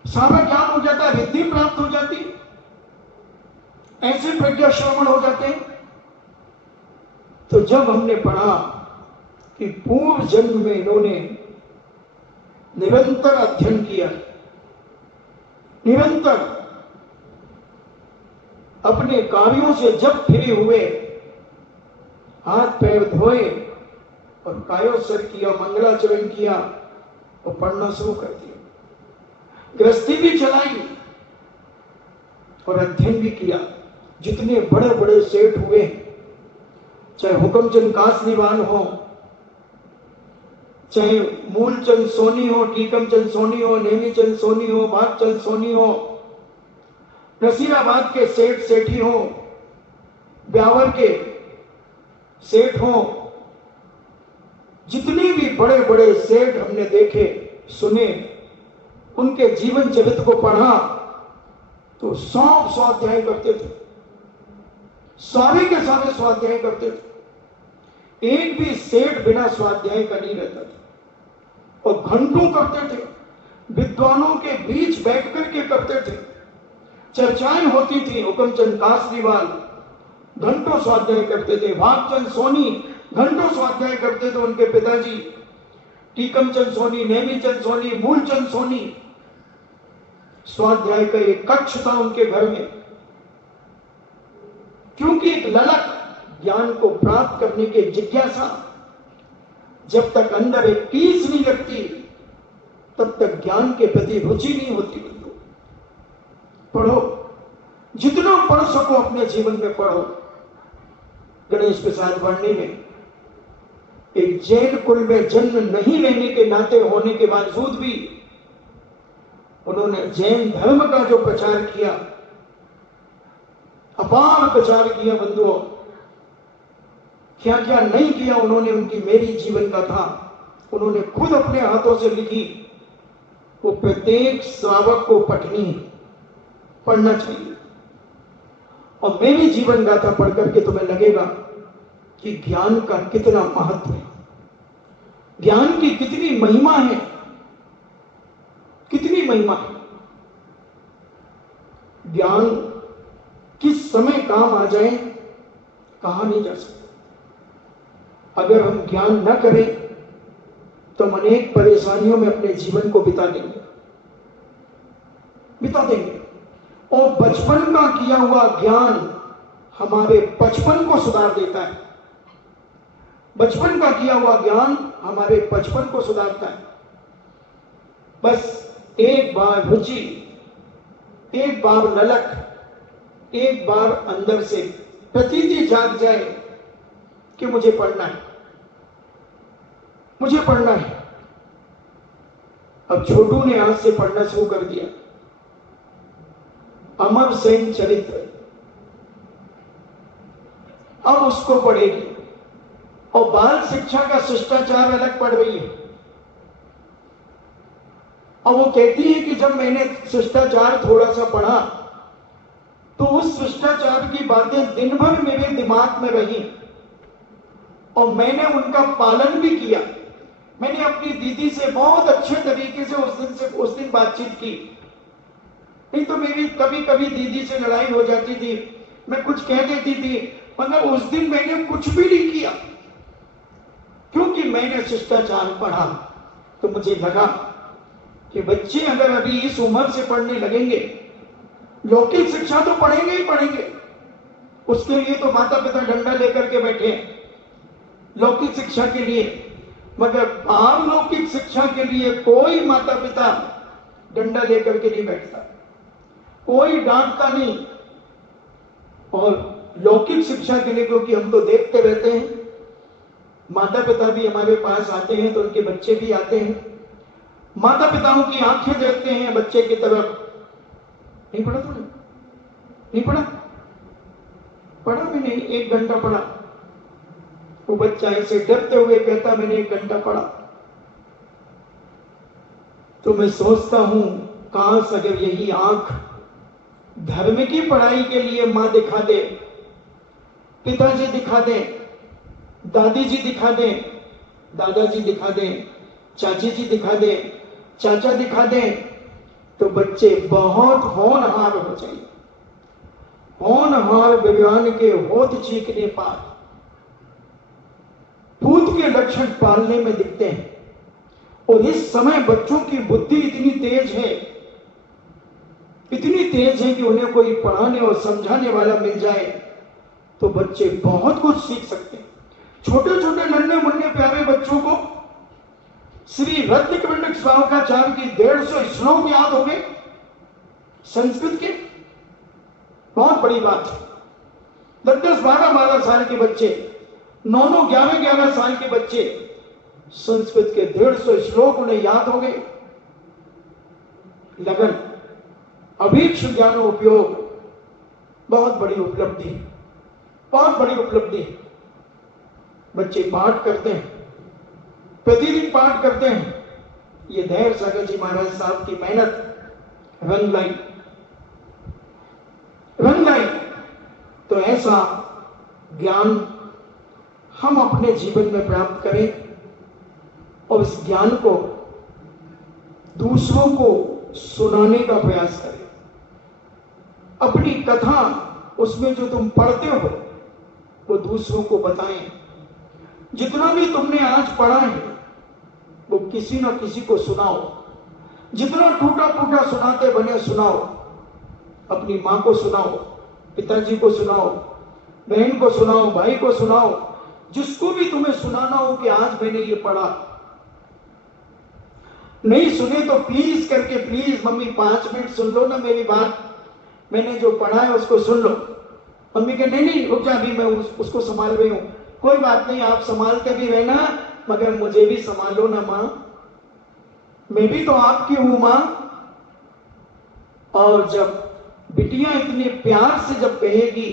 सारा ज्ञान हो जाता है, विधि प्राप्त हो जाती है। ऐसे प्रज्ञा श्रवण हो जाते हैं। तो जब हमने पढ़ा कि पूर्व जन्म में इन्होंने निरंतर अध्ययन किया, निरंतर अपने कार्यों से जब फ्री हुए, हाथ पैर धोए और कायोत्सर्ग किया, मंगलाचरण किया और पढ़ना शुरू कर दिया। गृहस्थी भी चलाई और अध्ययन भी किया। जितने बड़े बड़े सेठ हुए, चाहे हुकमचंद कासनीवाल हो, चाहे मूलचंद सोनी हो, टीकमचंद सोनी हो, नेमीचंद सोनी हो, भागचंद सोनी हो, नसीराबाद के सेठ सेठी हो, ब्यावर के सेठ हो, जितने भी बड़े बड़े सेठ हमने देखे सुने, उनके जीवन चरित्र को पढ़ा तो सब स्वाध्याय करते थे, सारे के सारे स्वाध्याय करते थे। एक भी सेठ बिना स्वाध्याय का नहीं रहता था और घंटों करते थे। विद्वानों के बीच बैठ करके करते थे, चर्चाएं होती थी। हुकमचंद कासनीवाल घंटों स्वाध्याय करते थे, भागचंद सोनी घंटों स्वाध्याय करते थे, उनके पिताजी टीकमचंद सोनी, नेमीचंद सोनी, मूलचंद सोनी। स्वाध्याय का एक कक्ष था उनके घर में, क्योंकि एक ललक, ज्ञान को प्राप्त करने की जिज्ञासा जब तक अंदर एक टीस नहीं लगती, तब तक ज्ञान के प्रति रुचि नहीं होती। पढ़ो, जितना पढ़ सको अपने जीवन में पढ़ो। गणेश प्रसाद वर्णी में एक जैन कुल में जन्म नहीं लेने के नाते होने के बावजूद भी उन्होंने जैन धर्म का जो प्रचार किया, अपार प्रचार किया। बंधुओं, क्या क्या नहीं किया उन्होंने, उनकी मेरी जीवन का था, उन्होंने खुद अपने हाथों से लिखी। वो प्रत्येक श्रावक को पढ़ना चाहिए। और मेरी जीवन गाथा पढ़ करके तुम्हें लगेगा कि ज्ञान का कितना महत्व है, ज्ञान की कितनी महिमा है, कितनी महिमा है। ज्ञान किस समय काम आ जाए कहा नहीं जा सकता। अगर हम ज्ञान न करें तो हम अनेक परेशानियों में अपने जीवन को बिता देंगे। और बचपन का किया हुआ ज्ञान हमारे बचपन को सुधार देता है। बचपन का किया हुआ ज्ञान हमारे बचपन को सुधारता है। बस एक बार रुचि, एक बार ललक, एक बार अंदर से प्रतीति जाग जाए कि मुझे पढ़ना है, मुझे पढ़ना है। अब छोटू ने आज से पढ़ना शुरू कर दिया, अमर सेन चरित्र, अब उसको पढ़ेगी। और बाल शिक्षा का शिष्टाचार अलग पढ़ रही है। और वो कहती है कि जब मैंने शिष्टाचार थोड़ा सा पढ़ा तो उस शिष्टाचार की बातें दिन भर मेरे दिमाग में रही और मैंने उनका पालन भी किया। मैंने अपनी दीदी से बहुत अच्छे तरीके से उस दिन बातचीत की। नहीं तो मेरी कभी कभी दीदी से लड़ाई हो जाती थी, मैं कुछ कह देती थी, मगर उस दिन मैंने कुछ भी नहीं किया क्योंकि मैंने शिष्टाचार पढ़ा। तो मुझे लगा कि बच्चे अगर अभी इस उम्र से पढ़ने लगेंगे, लौकिक शिक्षा तो पढ़ेंगे ही पढ़ेंगे, उसके लिए तो माता पिता डंडा लेकर के बैठे लौकिक शिक्षा के लिए, मगर पारलौकिक शिक्षा के लिए कोई माता पिता डंडा लेकर के नहीं बैठता, कोई डांटता नहीं। और लौकिक शिक्षा के लिए, क्योंकि हम तो देखते रहते हैं, माता पिता भी हमारे पास आते हैं तो उनके बच्चे भी आते हैं, माता पिताओं की आंखें देखते हैं बच्चे की तरफ। नहीं पढ़ा तूने? नहीं पढ़ा? पढ़ा भी नहीं, 1 घंटा पढ़ा। वो बच्चा ऐसे डरते हुए कहता मैंने 1 घंटा पढ़ा। तो मैं सोचता हूं काश अगर यही आंख धर्म की पढ़ाई के लिए मां दिखा दे, पिताजी दिखा दे, दादी जी दिखा दे, दादाजी दिखा दे, चाची जी दिखा दे, चाचा दिखा दे, तो बच्चे बहुत होनहार हो जाएंगे। होनहार विज्ञान के होत चीखने पार, भूत के लक्षण पालने में दिखते हैं। और इस समय बच्चों की बुद्धि इतनी तेज है, इतनी तेज है कि उन्हें कोई पढ़ाने और समझाने वाला मिल जाए तो बच्चे बहुत कुछ सीख सकते हैं। छोटे छोटे नन्हे मुन्ने प्यारे बच्चों को श्री रत्नकृण्यक स्वावकाचार्य की 150 श्लोक याद हो गए संस्कृत के, बहुत बड़ी बात है। 10-10, 12-12 साल के बच्चे, 9-9, 11-11 साल के बच्चे, संस्कृत के 150 श्लोक उन्हें याद हो गए। लगन, अभीक्ष ज्ञान उपयोग, बहुत बड़ी उपलब्धि, बहुत बड़ी उपलब्धि। बच्चे पाठ करते हैं, प्रतिदिन पाठ करते हैं। ये धैर्य सागर जी महाराज साहब की मेहनत रंग लाई, रंग लाई। तो ऐसा ज्ञान हम अपने जीवन में प्राप्त करें और इस ज्ञान को दूसरों को सुनाने का प्रयास करें। अपनी कथा, उसमें जो तुम पढ़ते हो वो दूसरों को बताएं। जितना भी तुमने आज पढ़ा है वो किसी न किसी को सुनाओ। जितना टूटा फूटा सुनाते बने सुनाओ। अपनी मां को सुनाओ, पिताजी को सुनाओ, बहन को सुनाओ, भाई को सुनाओ, जिसको भी तुम्हें सुनाना हो कि आज मैंने ये पढ़ा। नहीं सुने तो प्लीज करके, प्लीज मम्मी 5 मिनट सुन लो ना मेरी बात, मैंने जो पढ़ा है उसको सुन लो। मम्मी कहे नहीं रुक जा, अभी मैं उसको संभाल रही हूं। कोई बात नहीं, आप संभालते भी रहना, मगर मुझे भी संभालो ना मां, मैं भी तो आपकी हूं मां। और जब बिटिया इतने प्यार से जब कहेगी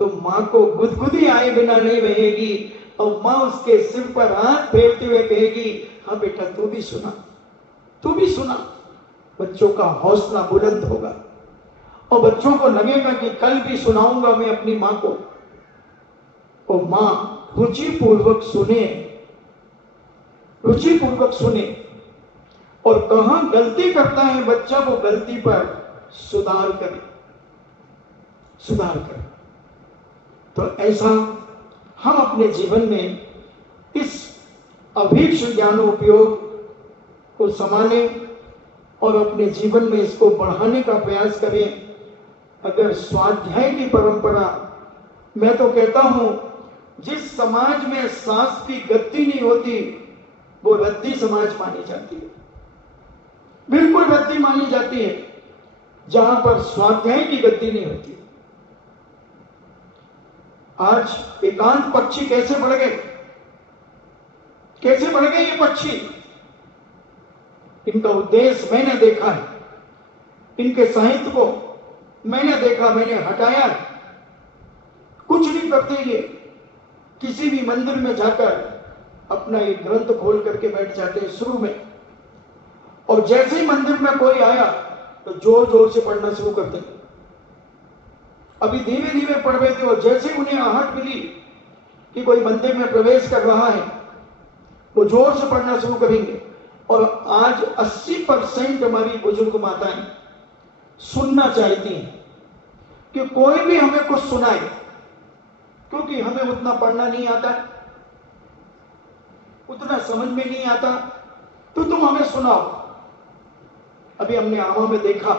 तो मां को गुदगुदी आए बिना नहीं रहेगी और मां उसके सिर पर हाथ फेरते हुए कहेगी हाँ बेटा तू भी सुना, तू भी सुना। बच्चों का हौसला बुलंद होगा और बच्चों को लगेगा कि कल भी सुनाऊंगा मैं अपनी मां को। और मां रुचिपूर्वक सुने, रुचिपूर्वक सुने, और कहां गलती करता है बच्चा वो गलती पर सुधार करे, सुधार करे। तो ऐसा हम अपने जीवन में इस अभीक्ष ज्ञानोपयोग को संभालें और अपने जीवन में इसको बढ़ाने का प्रयास करें। अगर स्वाध्याय की परंपरा, मैं तो कहता हूं जिस समाज में शास्त्र की गति नहीं होती वो रद्दी समाज मानी जाती है। बिल्कुल गद्दी मानी जाती है जहां पर स्वाध्याय की गद्दी नहीं होती। आज एकांत पक्षी कैसे बढ़ गए, कैसे बढ़ गए ये पक्षी? इनका उद्देश्य मैंने देखा है, इनके साहित्य को मैंने देखा, मैंने हटाया। कुछ नहीं करते ये, किसी भी मंदिर में जाकर अपना ये ग्रंथ खोल करके बैठ जाते हैं शुरू में, और जैसे ही मंदिर में कोई आया तो जोर जोर से पढ़ना शुरू करते हैं। अभी धीरे धीरे पढ़ रहे थे, और जैसे उन्हें आहट मिली कि कोई मंदिर में प्रवेश कर रहा है, वो जोर से पढ़ना शुरू करेंगे। और आज 80% हमारी बुजुर्ग माताएं सुनना चाहती हैं कि कोई भी हमें कुछ सुनाए, क्योंकि हमें उतना पढ़ना नहीं आता, उतना समझ में नहीं आता, तो तुम हमें सुनाओ। अभी हमने आमा में देखा,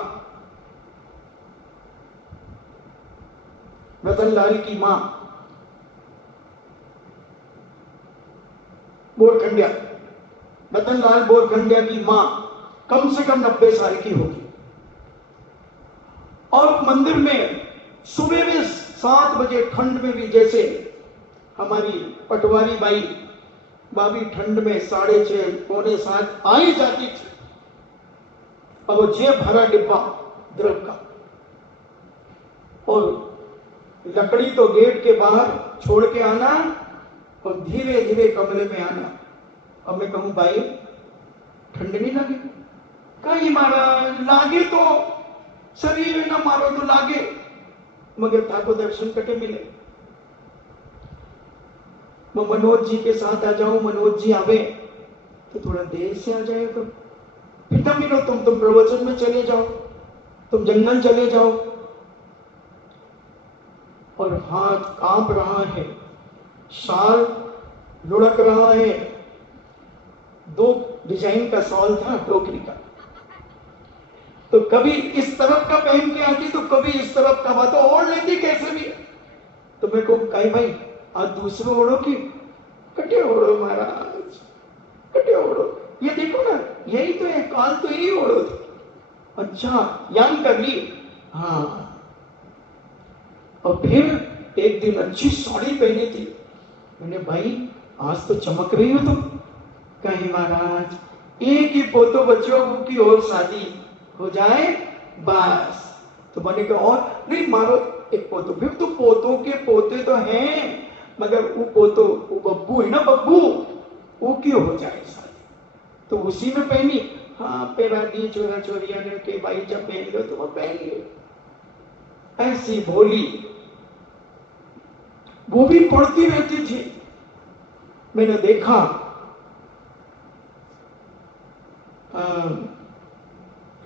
रतनलाल की मां बोरखंडिया, रतनलाल बोरखंडिया की मां कम से कम 90 साल की होगी, और मंदिर में सुबह में 7 बजे ठंड में भी, जैसे हमारी पटवारी बाई भाभी ठंड में 6:30 पौने 7 आ ही जाती थी, और वो जेब भरा डिब्बा द्रव का, और लकड़ी तो गेट के बाहर छोड़ के आना और धीरे धीरे कमरे में आना। अब मैं कहूं भाई ठंड नहीं लगी? कहीं महाराज लागे तो शरीर में न मारो तो लागे, मगर ठाकुर दर्शन कटे मिले। मैं मनोज जी के साथ आ जाऊं, मनोज जी आवे तो थोड़ा देर से आ जाए, तो फिर न मिलो, तुम प्रवचन में चले जाओ, तुम जंगल चले जाओ। और हाथ कांप रहा है, शाल लुढ़क रहा है, 2 डिजाइन का शॉल था टोकरी का, तो कभी इस तरफ का पहन के आती तो कभी इस तरफ का, बात ओढ़ लेती कैसे भी। तो मेरे को कही भाई आज दूसरे ओढ़ो की? कटे ओढ़ो महाराज, कटे ओढ़ो, ये देखो ना यही तो है, काल तो यही ओढ़ो थे। अच्छा याद कर ली, हाँ। और फिर एक दिन अच्छी साड़ी पहनी थी, मैंने भाई आज तो चमक रही हो तुम। कहीं महाराज एक ही पोतो बच्चों की और शादी हो जाए बस, तो मैंने कहा और नहीं मारो एक पोतो, फिर तो पोतों के पोते तो हैं, मगर वो पोतो वो बब्बू है ना, बब्बू वो क्यों हो जाए शादी, तो उसी में पहनी। हाँ पहना दी चोरा चोरिया ने के भाई जब पहन लो तो वो पहन लो। ऐसी भोली वो भी पढ़ती रहती थी। मैंने देखा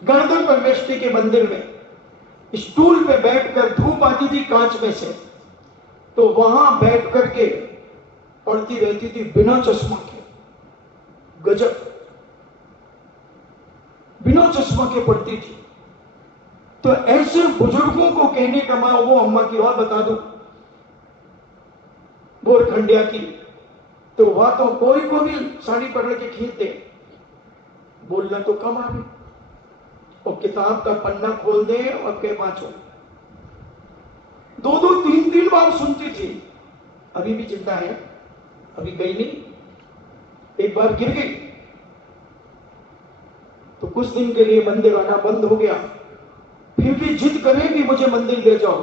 गणधर परमेष्ठी के मंदिर में स्टूल पे बैठकर धूप आती थी कांच में से, तो वहां बैठ करके पढ़ती रहती थी बिना चश्मा के। गजब, बिना चश्मा के पढ़ती थी। तो ऐसे बुजुर्गों को कहने का मैं वो अम्मा की और बता दूं, बोरखंडिया की, तो वह तो कोई को भी साड़ी पकड़ के खींच दे, बोलना तो कम आवे, और किताब का पन्ना खोल दे और के बाँचो। 2-2 3-3 बार सुनती थी। अभी भी चिंता है, अभी गई नहीं, एक बार गिर गई तो कुछ दिन के लिए मंदिर आना बंद हो गया। फिर भी जिद करे कि मुझे मंदिर ले जाओ,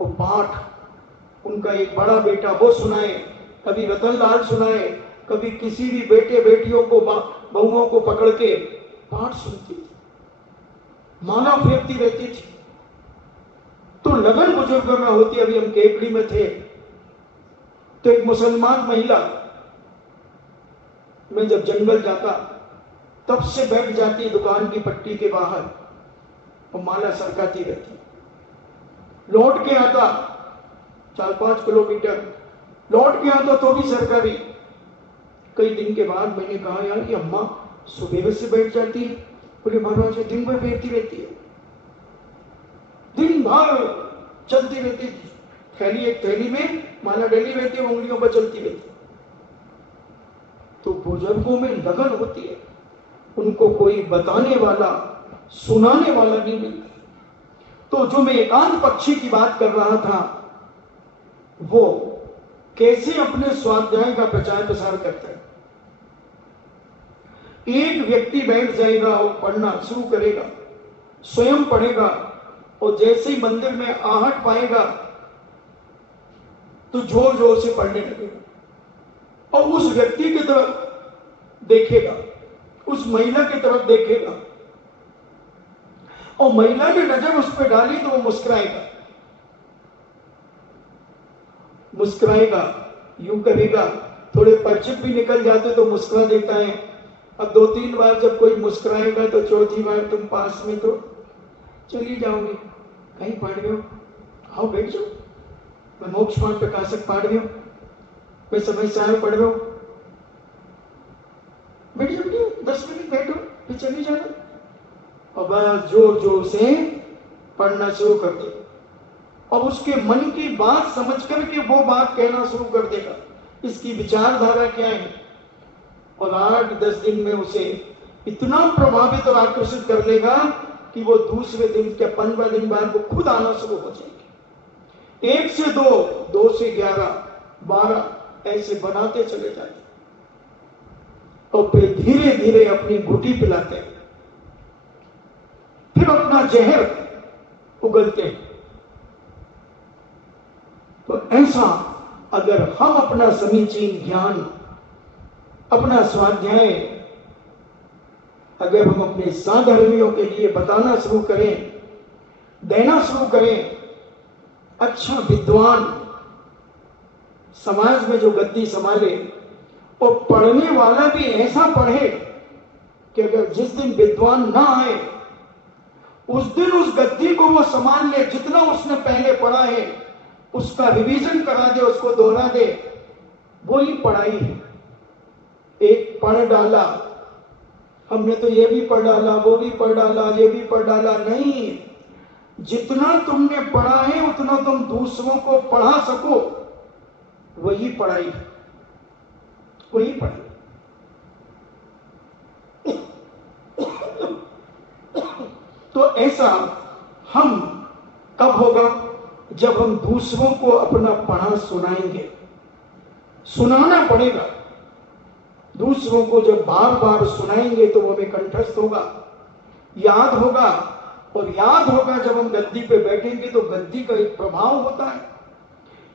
और पाठ उनका एक बड़ा बेटा वो सुनाए, कभी रतनलाल सुनाए, कभी किसी भी बेटे बेटियों को बहुओं को पकड़ के पाठ सुनती थी, माला फेरती रहती थी। तो लगन बुजुर्गों में होती। अभी हम केकड़ी में थे तो एक मुसलमान महिला, मैं जब जंगल जाता तब से बैठ जाती दुकान की पट्टी के बाहर और माला सरकाती रहती। लौट के आता 4-5 किलोमीटर लौट के आता तो भी सरकारी। कई दिन के बाद मैंने कहा यार कि अम्मा सुबह से बैठ जाती है। बोले महाराज दिन भर बैठती रहती है, दिन भर चलती रहती, थैली एक थैली में माला डली रहती है, उंगलियों पर चलती रहती। तो बुजुर्गों में लगन होती है। उनको कोई बताने वाला, सुनाने वाला नहीं मिलता। तो जो मैं एकांत पक्षी की बात कर रहा था, वो कैसे अपने स्वाध्याय का प्रचार प्रसार करता है। एक व्यक्ति बैठ जाएगा और पढ़ना शुरू करेगा, स्वयं पढ़ेगा, और जैसे ही मंदिर में आहट पाएगा तो जोर जोर से पढ़ने लगेगा और उस व्यक्ति की तरफ देखेगा, उस महिला की तरफ देखेगा, और महिला ने नजर उस पर डाली तो वो मुस्कुराएगा, मुस्कुराएगा, यूं करेगा। थोड़े परिचित भी निकल जाते तो मुस्कुरा देता है। अब 2-3 बार जब कोई मुस्कुराएगा तो चौथी बार तुम पास में तो चली जाओगे, कहीं पढ़ रहे हो, आओ बैठ जाओ, मैं मोक्षपान प्रकाशक पढ़ रहे हो, मैं समय सारे पढ़ रहे हो, बैठ जाओ, 10 मिनट बैठो, फिर चली जाना। और बस जोर जोर से पढ़ना शुरू कर दे, और उसके मन की बात समझ करके वो बात कहना शुरू कर देगा, इसकी विचारधारा क्या है। और 8-10 दिन में उसे इतना प्रभावित और आकर्षित कर लेगा कि वो दूसरे दिन के 15 दिन बाद वो खुद आना शुरू हो जाएगी। 1 से 2, 2 से 11, 12 ऐसे बनाते चले जाते, और फिर धीरे धीरे अपनी घुटी पिलाते हैं, फिर अपना जहर उगलते हैं। तो ऐसा अगर हम अपना समीचीन ज्ञान, अपना स्वाध्याय अगर हम अपने साधर्मियों के लिए बताना शुरू करें, देना शुरू करें, अच्छा विद्वान समाज में जो गद्दी संभाले, और पढ़ने वाला भी ऐसा पढ़े कि अगर जिस दिन विद्वान ना आए उस दिन उस गद्दी को वो संभाल ले, जितना उसने पहले पढ़ा है उसका रिवीजन करा दे, उसको दोहरा दे, वो ही पढ़ाई है। एक पढ़ डाला, हमने तो ये भी पढ़ डाला, वो भी पढ़ डाला, ये भी पढ़ डाला, नहीं, जितना तुमने पढ़ा है उतना तुम दूसरों को पढ़ा सको, वही पढ़ाई है, वही पढ़ाई। तो ऐसा हम कब होगा? जब हम दूसरों को अपना पढ़ा सुनाएंगे। सुनाना पड़ेगा, दूसरों को जब बार बार सुनाएंगे तो वो हमें कंठस्थ होगा, याद होगा, और याद होगा जब हम गद्दी पे बैठेंगे तो गद्दी का एक प्रभाव होता है।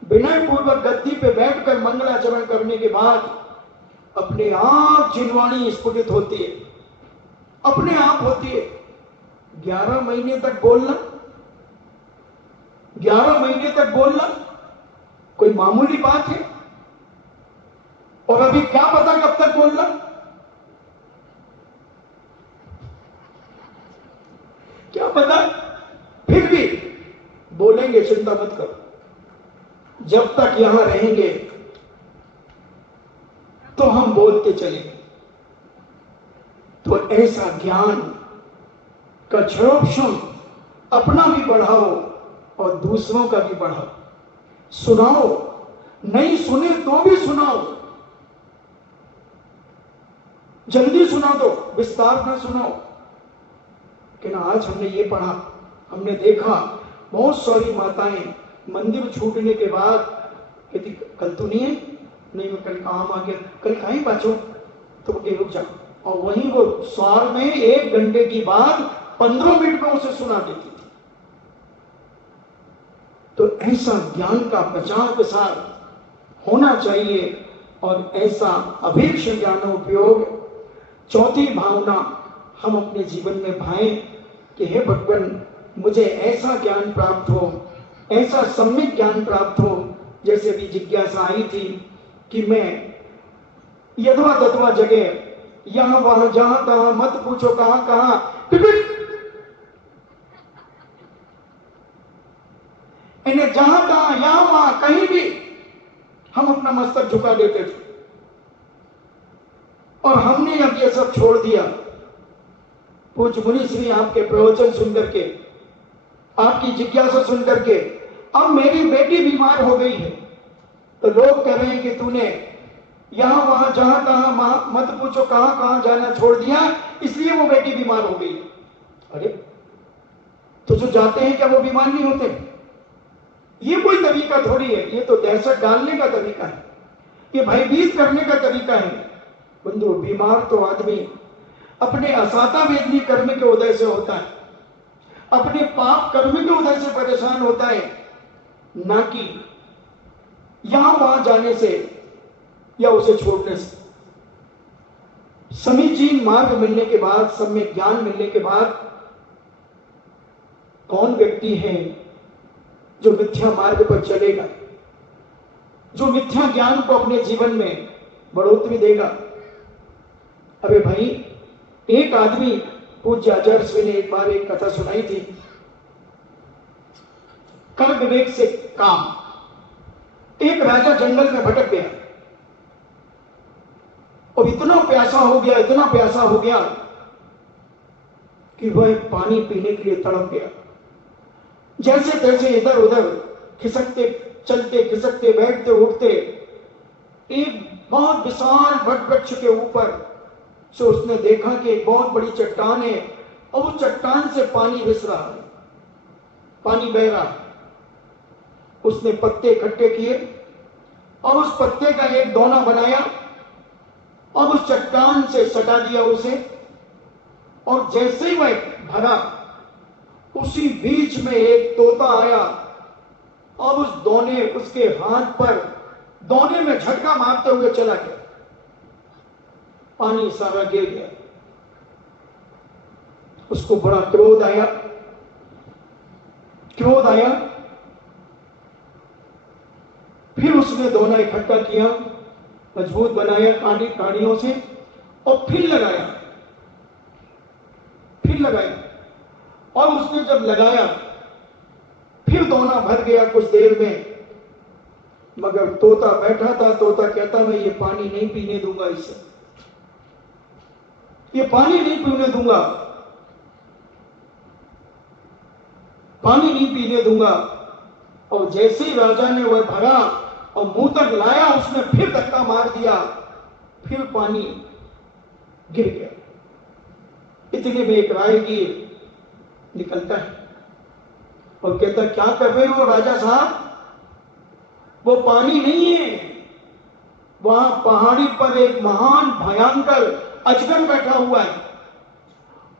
विनय पूर्वक गद्दी पे बैठकर मंगलाचरण करने के बाद अपने आप जिनवाणी स्फुटित होती है, अपने आप होती है। 11 महीने तक बोलना, 11 महीने तक बोलना कोई मामूली बात है? और अभी क्या पता कब तक बोलना? क्या पता? फिर भी बोलेंगे, चिंता मत करो। जब तक यहां रहेंगे तो हम बोलते चलेंगे। तो ऐसा ज्ञान का क्षणोक्षण अपना भी बढ़ाओ और दूसरों का भी बढ़ाओ। सुनाओ, नहीं सुने तो भी सुनाओ, जल्दी सुना दो, विस्तार ना सुनाओ कि ना आज हमने ये पढ़ा, हमने देखा बहुत सारी माताएं मंदिर छूटने के बाद कहती कल तो नहीं है, नहीं मैं कल काम आ गया, कल कहीं बचो, तो रुक जाओ, और वहीं वो स्वार में 1 घंटे की बात 15 मिनट में उसे सुना देती थी। तो ऐसा ज्ञान का प्रचार प्रसार होना चाहिए, और ऐसा अभीक्ष ज्ञान उपयोग। चौथी भावना हम अपने जीवन में भाएं कि हे भगवान, मुझे ऐसा ज्ञान प्राप्त हो, ऐसा सम्यक ज्ञान प्राप्त हो, जैसे भी जिज्ञासा आई थी कि मैं यदवा तत्वा जगह, यहां वहां जहां तहां, मत पूछो कहां कहां, इन्हें जहां तहां, यहां वहां, कहीं भी हम अपना मस्तक झुका देते थे। और हमने अब ये सब छोड़ दिया। पूज्य मुनि श्री आपके प्रवचन सुनकर के, आपकी जिज्ञासा सुनकर के, अब मेरी बेटी बीमार हो गई है, तो लोग कह रहे हैं कि तूने यहां वहां जहां तहां, मत पूछो कहां कहां जाना छोड़ दिया, इसलिए वो बेटी बीमार हो गई। अरे तो जो जाते हैं क्या वो बीमार नहीं होते? ये कोई तरीका थोड़ी है, ये तो दहशत डालने का तरीका है, ये भयभीत करने का तरीका है। बंधु, बीमार तो आदमी अपने असाता वेदनी कर्म के उदय से होता है, अपने पाप कर्म के उदय से परेशान होता है, ना कि यहां वहां जाने से या उसे छोड़ने से। समीचीन मार्ग मिलने के बाद, सम्यक ज्ञान मिलने के बाद, कौन व्यक्ति है जो मिथ्या मार्ग पर चलेगा, जो मिथ्या ज्ञान को अपने जीवन में बढ़ोतरी देगा? अरे भाई, एक आदमी, पूज्य आचार्य श्री ने एक बार एक कथा सुनाई थी, कर्क वेग से काम। एक राजा जंगल में भटक गया और इतना प्यासा हो गया, इतना प्यासा हो गया कि वह पानी पीने के लिए तड़प गया। जैसे तैसे इधर उधर खिसकते चलते, खिसकते बैठते उठते, एक बहुत विशाल वट वृक्ष के ऊपर से उसने देखा कि एक बहुत बड़ी चट्टान है और उस चट्टान से पानी रिस रहा है, पानी बह रहा है। उसने पत्ते इकट्ठे किए और उस पत्ते का एक दोना बनाया और उस चट्टान से सटा दिया उसे, और जैसे ही वह भरा, उसी बीच में एक तोता आया और उस दोने, उसके हाथ पर दोने में झटका मारते हुए चला गया। पानी सारा गिर गया। उसको बड़ा क्रोध आया, क्रोध आया। फिर उसने दोना इकट्ठा किया, मजबूत बनाया काड़ियों से, और फिर लगाया, फिर लगाया। और उसने जब लगाया, फिर दोना भर गया कुछ देर में। मगर तोता बैठा था, तोता कहता मैं ये पानी नहीं पीने दूंगा, इसे ये पानी नहीं पीने दूंगा, पानी नहीं पीने दूंगा। और जैसे ही राजा ने वह भरा और मुंह तक लाया, उसने फिर धक्का मार दिया, फिर पानी गिर गया। इतने में एक राहगीर निकलता है और कहता क्या कर रहे हो राजा साहब? वो पानी नहीं है, वहां पहाड़ी पर एक महान भयंकर अजगर बैठा हुआ है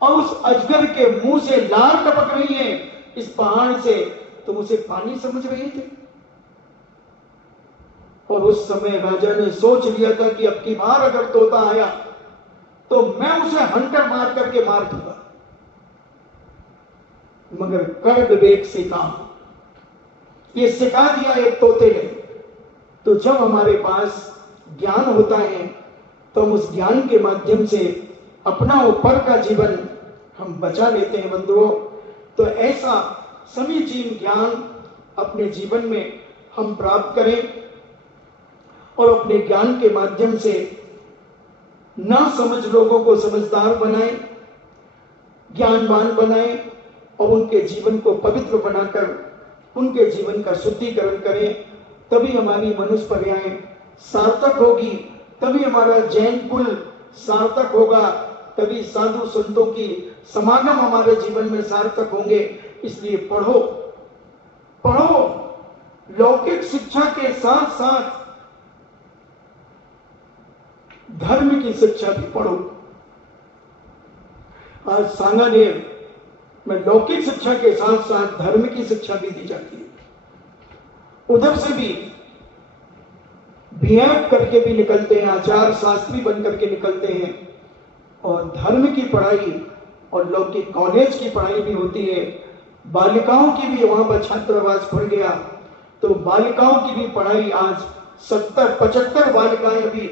और उस अजगर के मुंह से लार टपक रही है इस पहाड़ से, तुम उसे पानी समझ रहे थे। और उस समय राजा ने सोच लिया था कि अब की बार अगर तोता आया तो मैं उसे हंटर मार करके मार दूंगा। मगर कर्क वेग से काम, ये सिखा दिया एक तोते ने। तो जब हमारे पास ज्ञान होता है तो हम उस ज्ञान के माध्यम से अपना ऊपर का जीवन हम बचा लेते हैं बंधुओं। तो ऐसा समीचीन ज्ञान अपने जीवन में हम प्राप्त करें और अपने ज्ञान के माध्यम से ना समझ लोगों को समझदार बनाएं, ज्ञानवान बनाएं और उनके जीवन को पवित्र बनाकर उनके जीवन का शुद्धिकरण करें। तभी हमारी मनुष्य पर्याय सार्थक होगी, तभी हमारा जैन कुल सार्थक होगा, तभी साधु संतों की समागम हमारे जीवन में सार्थक होंगे। इसलिए पढ़ो, पढ़ो, लौकिक शिक्षा के साथ साथ धर्म की शिक्षा भी पढ़ो। आज सांगानेर में लौकिक शिक्षा के साथ साथ धर्म की शिक्षा भी दी जाती है। उधर से भी बीएड करके भी निकलते हैं, आचार्य शास्त्री बन करके निकलते हैं, और धर्म की पढ़ाई और लौकिक कॉलेज की पढ़ाई भी होती है। बालिकाओं की भी वहां पर छात्रावास खुल गया, तो बालिकाओं की भी पढ़ाई आज 70-75 बालिकाएं अभी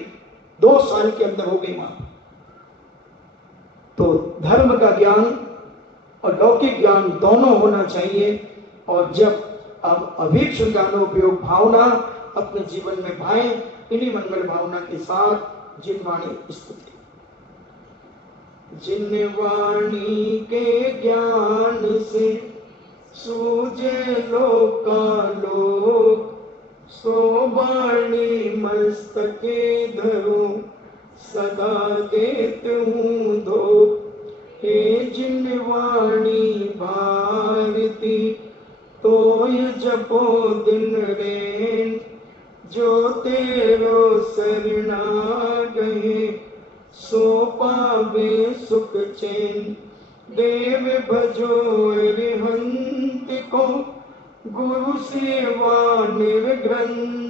2 साल के अंदर हो गई वहां। तो धर्म का ज्ञान और लौकिक ज्ञान दोनों होना चाहिए। और जब अब अभीक्ष ज्ञानोपयोग भावना अपने जीवन में भाएं, इन्हीं मंगल भावना के साथ जिनवाणी स्तुति। जिनवाणी के ज्ञान से सूझे लोकालोक, सो वाणी मस्तके धरो सदा देत हूँ धो। हे जिनवाणी भारती तोय जपो दिन रैन, जो तेरो शरणा गए सो पावे सुख चैन। देव भजो अरिहंत को गुरु सेवा निर्ग्रंथ,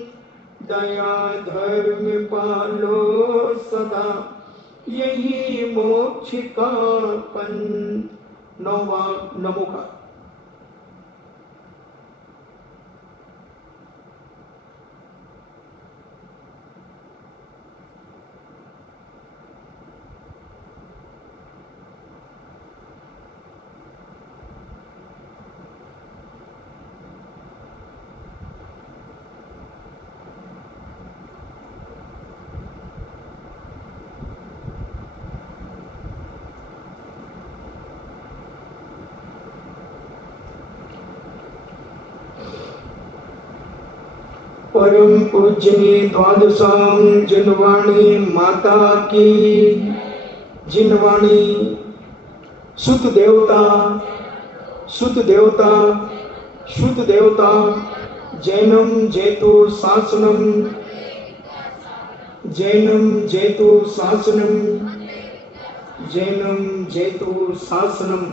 दया धर्म पालो सदा यही मोक्ष का पंथ। नौवा नमो का परम पूजनीय द्वादशांग जिनवाणी माता की। जिनवाणी सुत देवता सुत देवता सुत देवता जैनम जेतु शासनम जैनम जेतु शासनम जैनम जेतु शासनम।